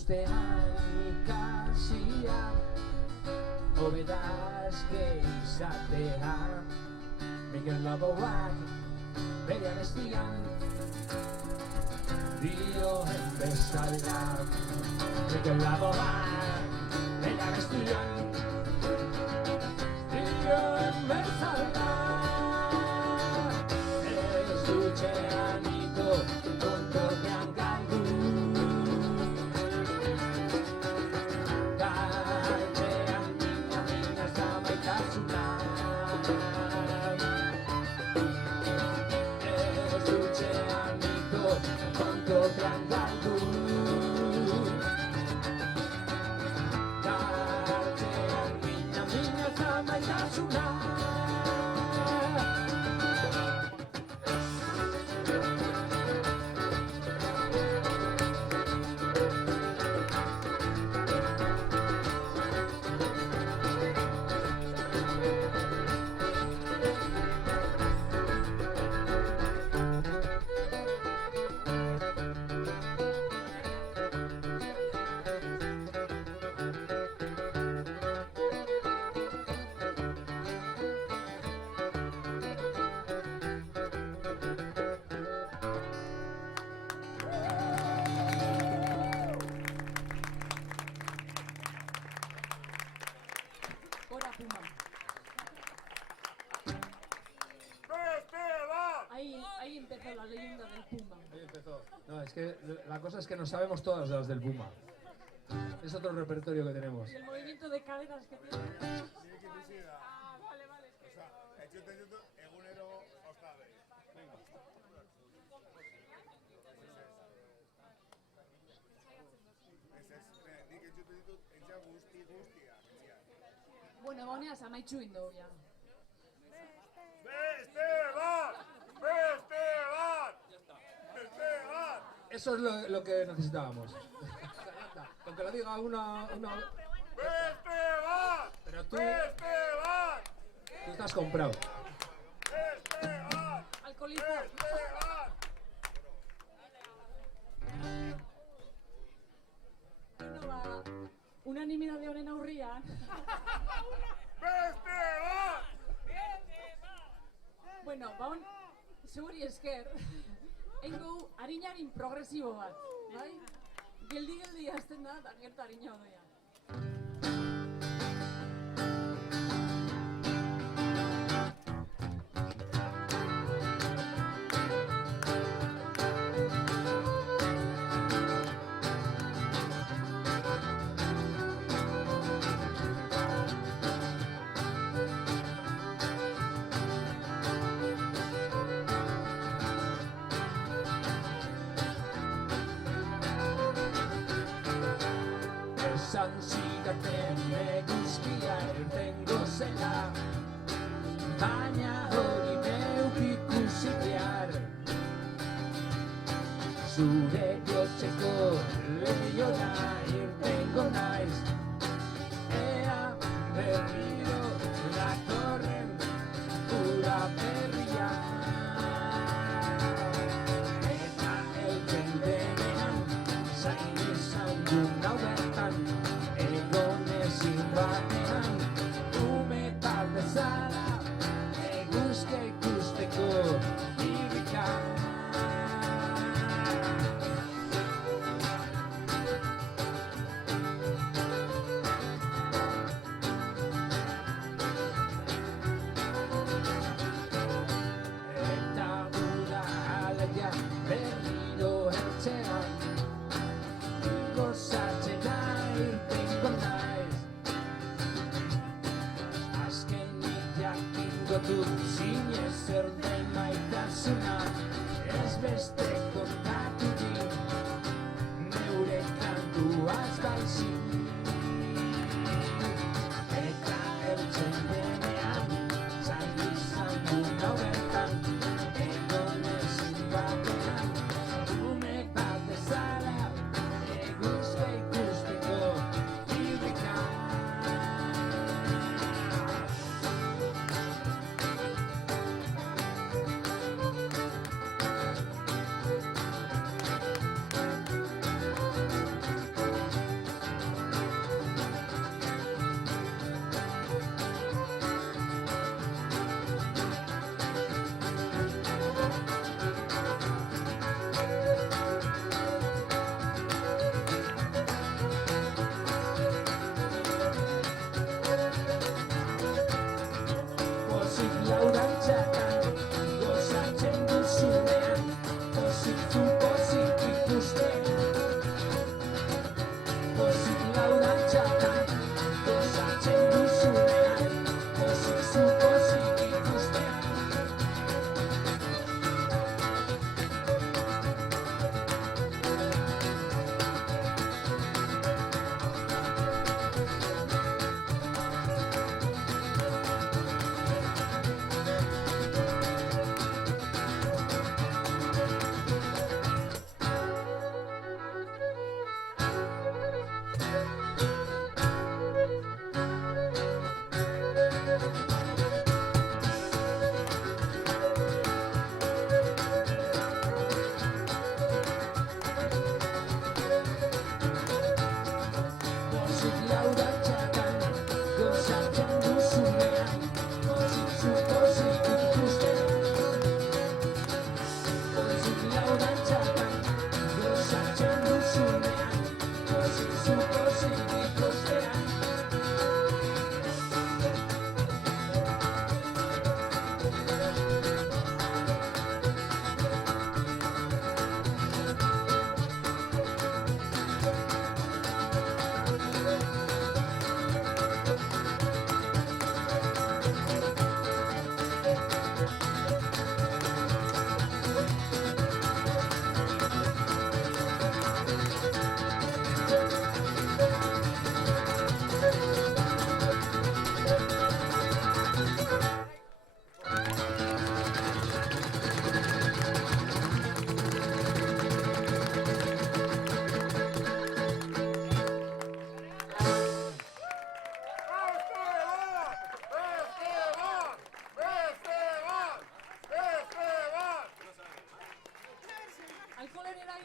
ikustean ikasia, hobedazke izatea. Mikel Laboak bere abestian dioen bezala. Mikel Laboak bere abestian dioen bezala. Ez dutxean ito kontortean galdu, galtean mina zamaitasuna. Ez dutxean ito kontortean galdu, galtean mina zamaitasuna. Gora Puma. Ahí empezó la leyenda del Puma. Ahí empezó. No, es que la cosa es que no sabemos todas las del Puma. Es otro repertorio que tenemos. Y el movimiento de caderas que tiene. Egunero ostabe. Nik entzuten ditut entzia guztia. Bueno, honeaz amaitxu indo, ja. Beste bat! Beste bat! Beste bat! Eso es lo que necesitábamos. Ya está. Con que lo diga una... Beste bat! Pero tú estás comprado. Beste bat! Alcoholismo. Beste bat! Bueno, ba, unanimidade honen aurrian. Beste bat! Bueno, ba hon, seguri esker, eingo harinarin progresibo bat, bai? Geldi hasten da, da gertu harina odoia. Esan zidaten eguzkia irtengo zela, baina hori neuk ikusi behar. Zure jotzeko lehiora irtengo naiz, ea berriro datorren ura berria. Eta elten denean, zain izan du gau bertan, egon ezin batean, ume bat bezala, eguzkia ikusteko irrika.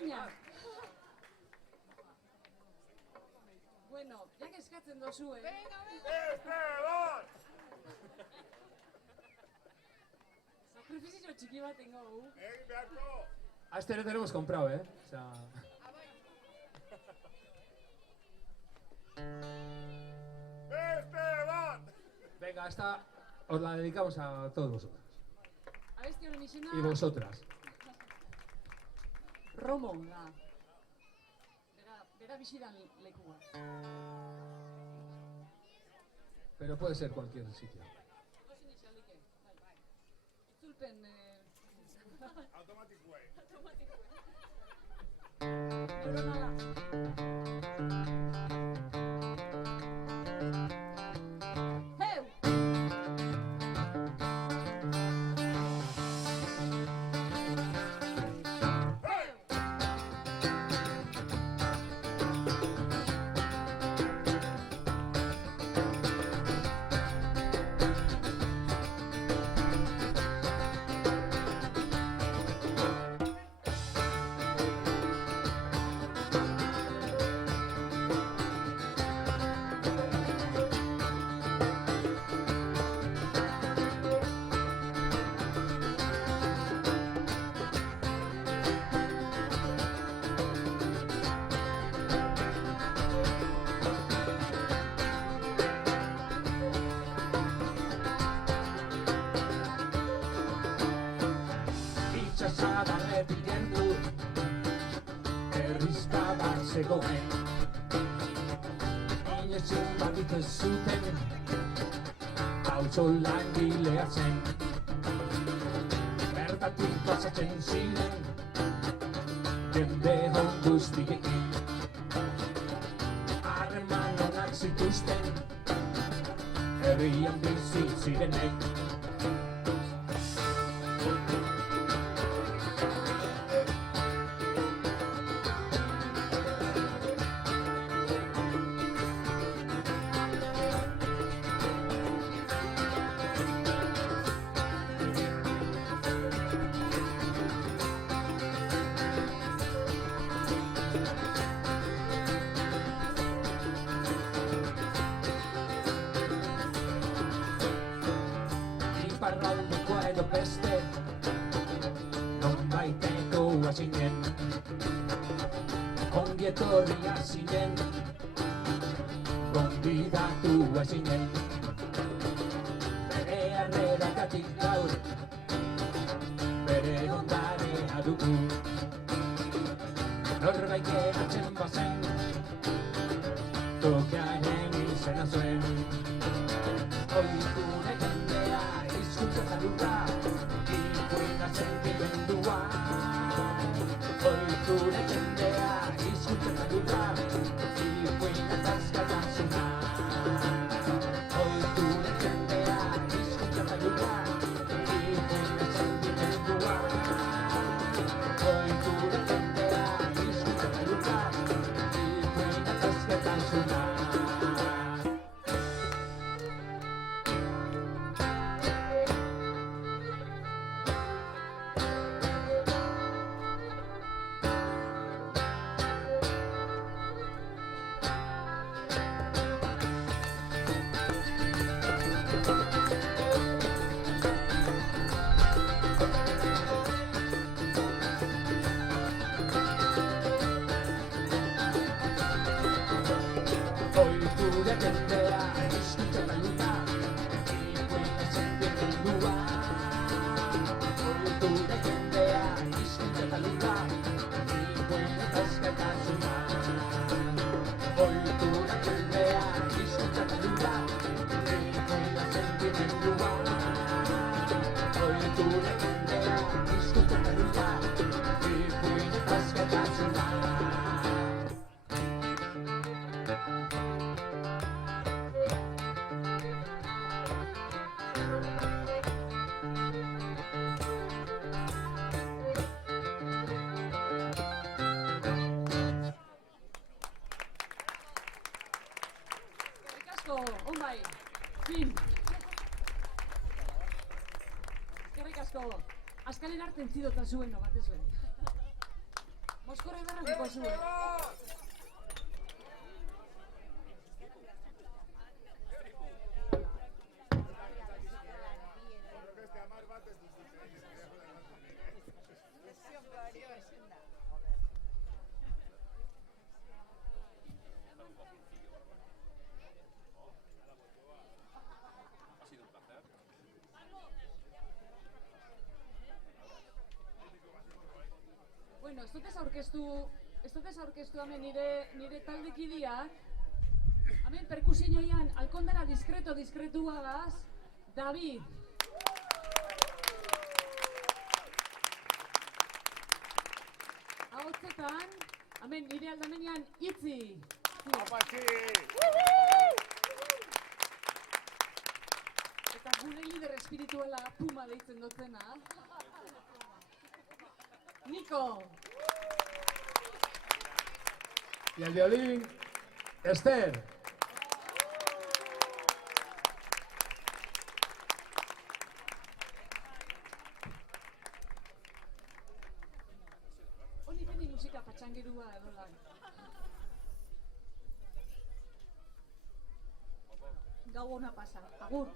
Berdina. Bueno, jak eskatzen dozue. Esteban! Sakrifizio txiki bat ingo gu. Egin beharko! A este lo tenemos comprado, ¿eh? O sea... Esteban! Venga, esta os la dedicamos a todos vosotros. Abesti honen izena... Y vosotras. Romon da. Bera bizidan lekua. Pero puede ser cualquier sitio. Gozin izalike. Itzulpen... Automatic way. Neuronala. Heu! Itxasada repitiendo Herrizka bat zegoen Inezin badik ez zuten Hautzo langilea zen Bertatik pasatzen ziren Jende hon guztiekin Harreman onak zituzten Herrian bizi zirenek Iparraldekoa edo beste Nonbaitekoa zinen Ongi etorria zinen Gonbidatua zinen Bere harreragatik gaur Bere ondarea dugu Norbait geratzen bazen Tokearen izena zuen Oiture jendea hizkuntza zalura Ikuina sentimendua Oiture jendea hizkuntza zalura Ikuina taskatasuna Oiture jendea hizkuntza zalura Ikuina sentimendua Oiture jendea hizkuntza zalura Ikuina taskatasuna Oiture jendea hizkuntza zalura Ikuina sentimendua Oiture jendea hizkuntza zalura Ikuina taskatasuna Oiture jendea hizkuntza zalura Ikuina sentimendua Oiture jendea hizkuntza zalura Ikuina taskatasuna Eskerrik asko, on bai. Fin. Eskerrik asko. Askalen arten zidota zuen, no batez ben. Moskorre berreuko zuen. Beste 10 bat ez duzu. Bueno, ez dut aurkeztu hemen nire taldekideak. Hemen perkusioian alkondara diskretua gaz, David. Ahotzetan, hemen nire aldamenean Itzi. Apatxi! Eta gure lider espirituala Puma deitzen dutzena. Niko. Y el violín, Esther. Honi beni musika patxangerua edo lan. Gau ona pasa. Agur.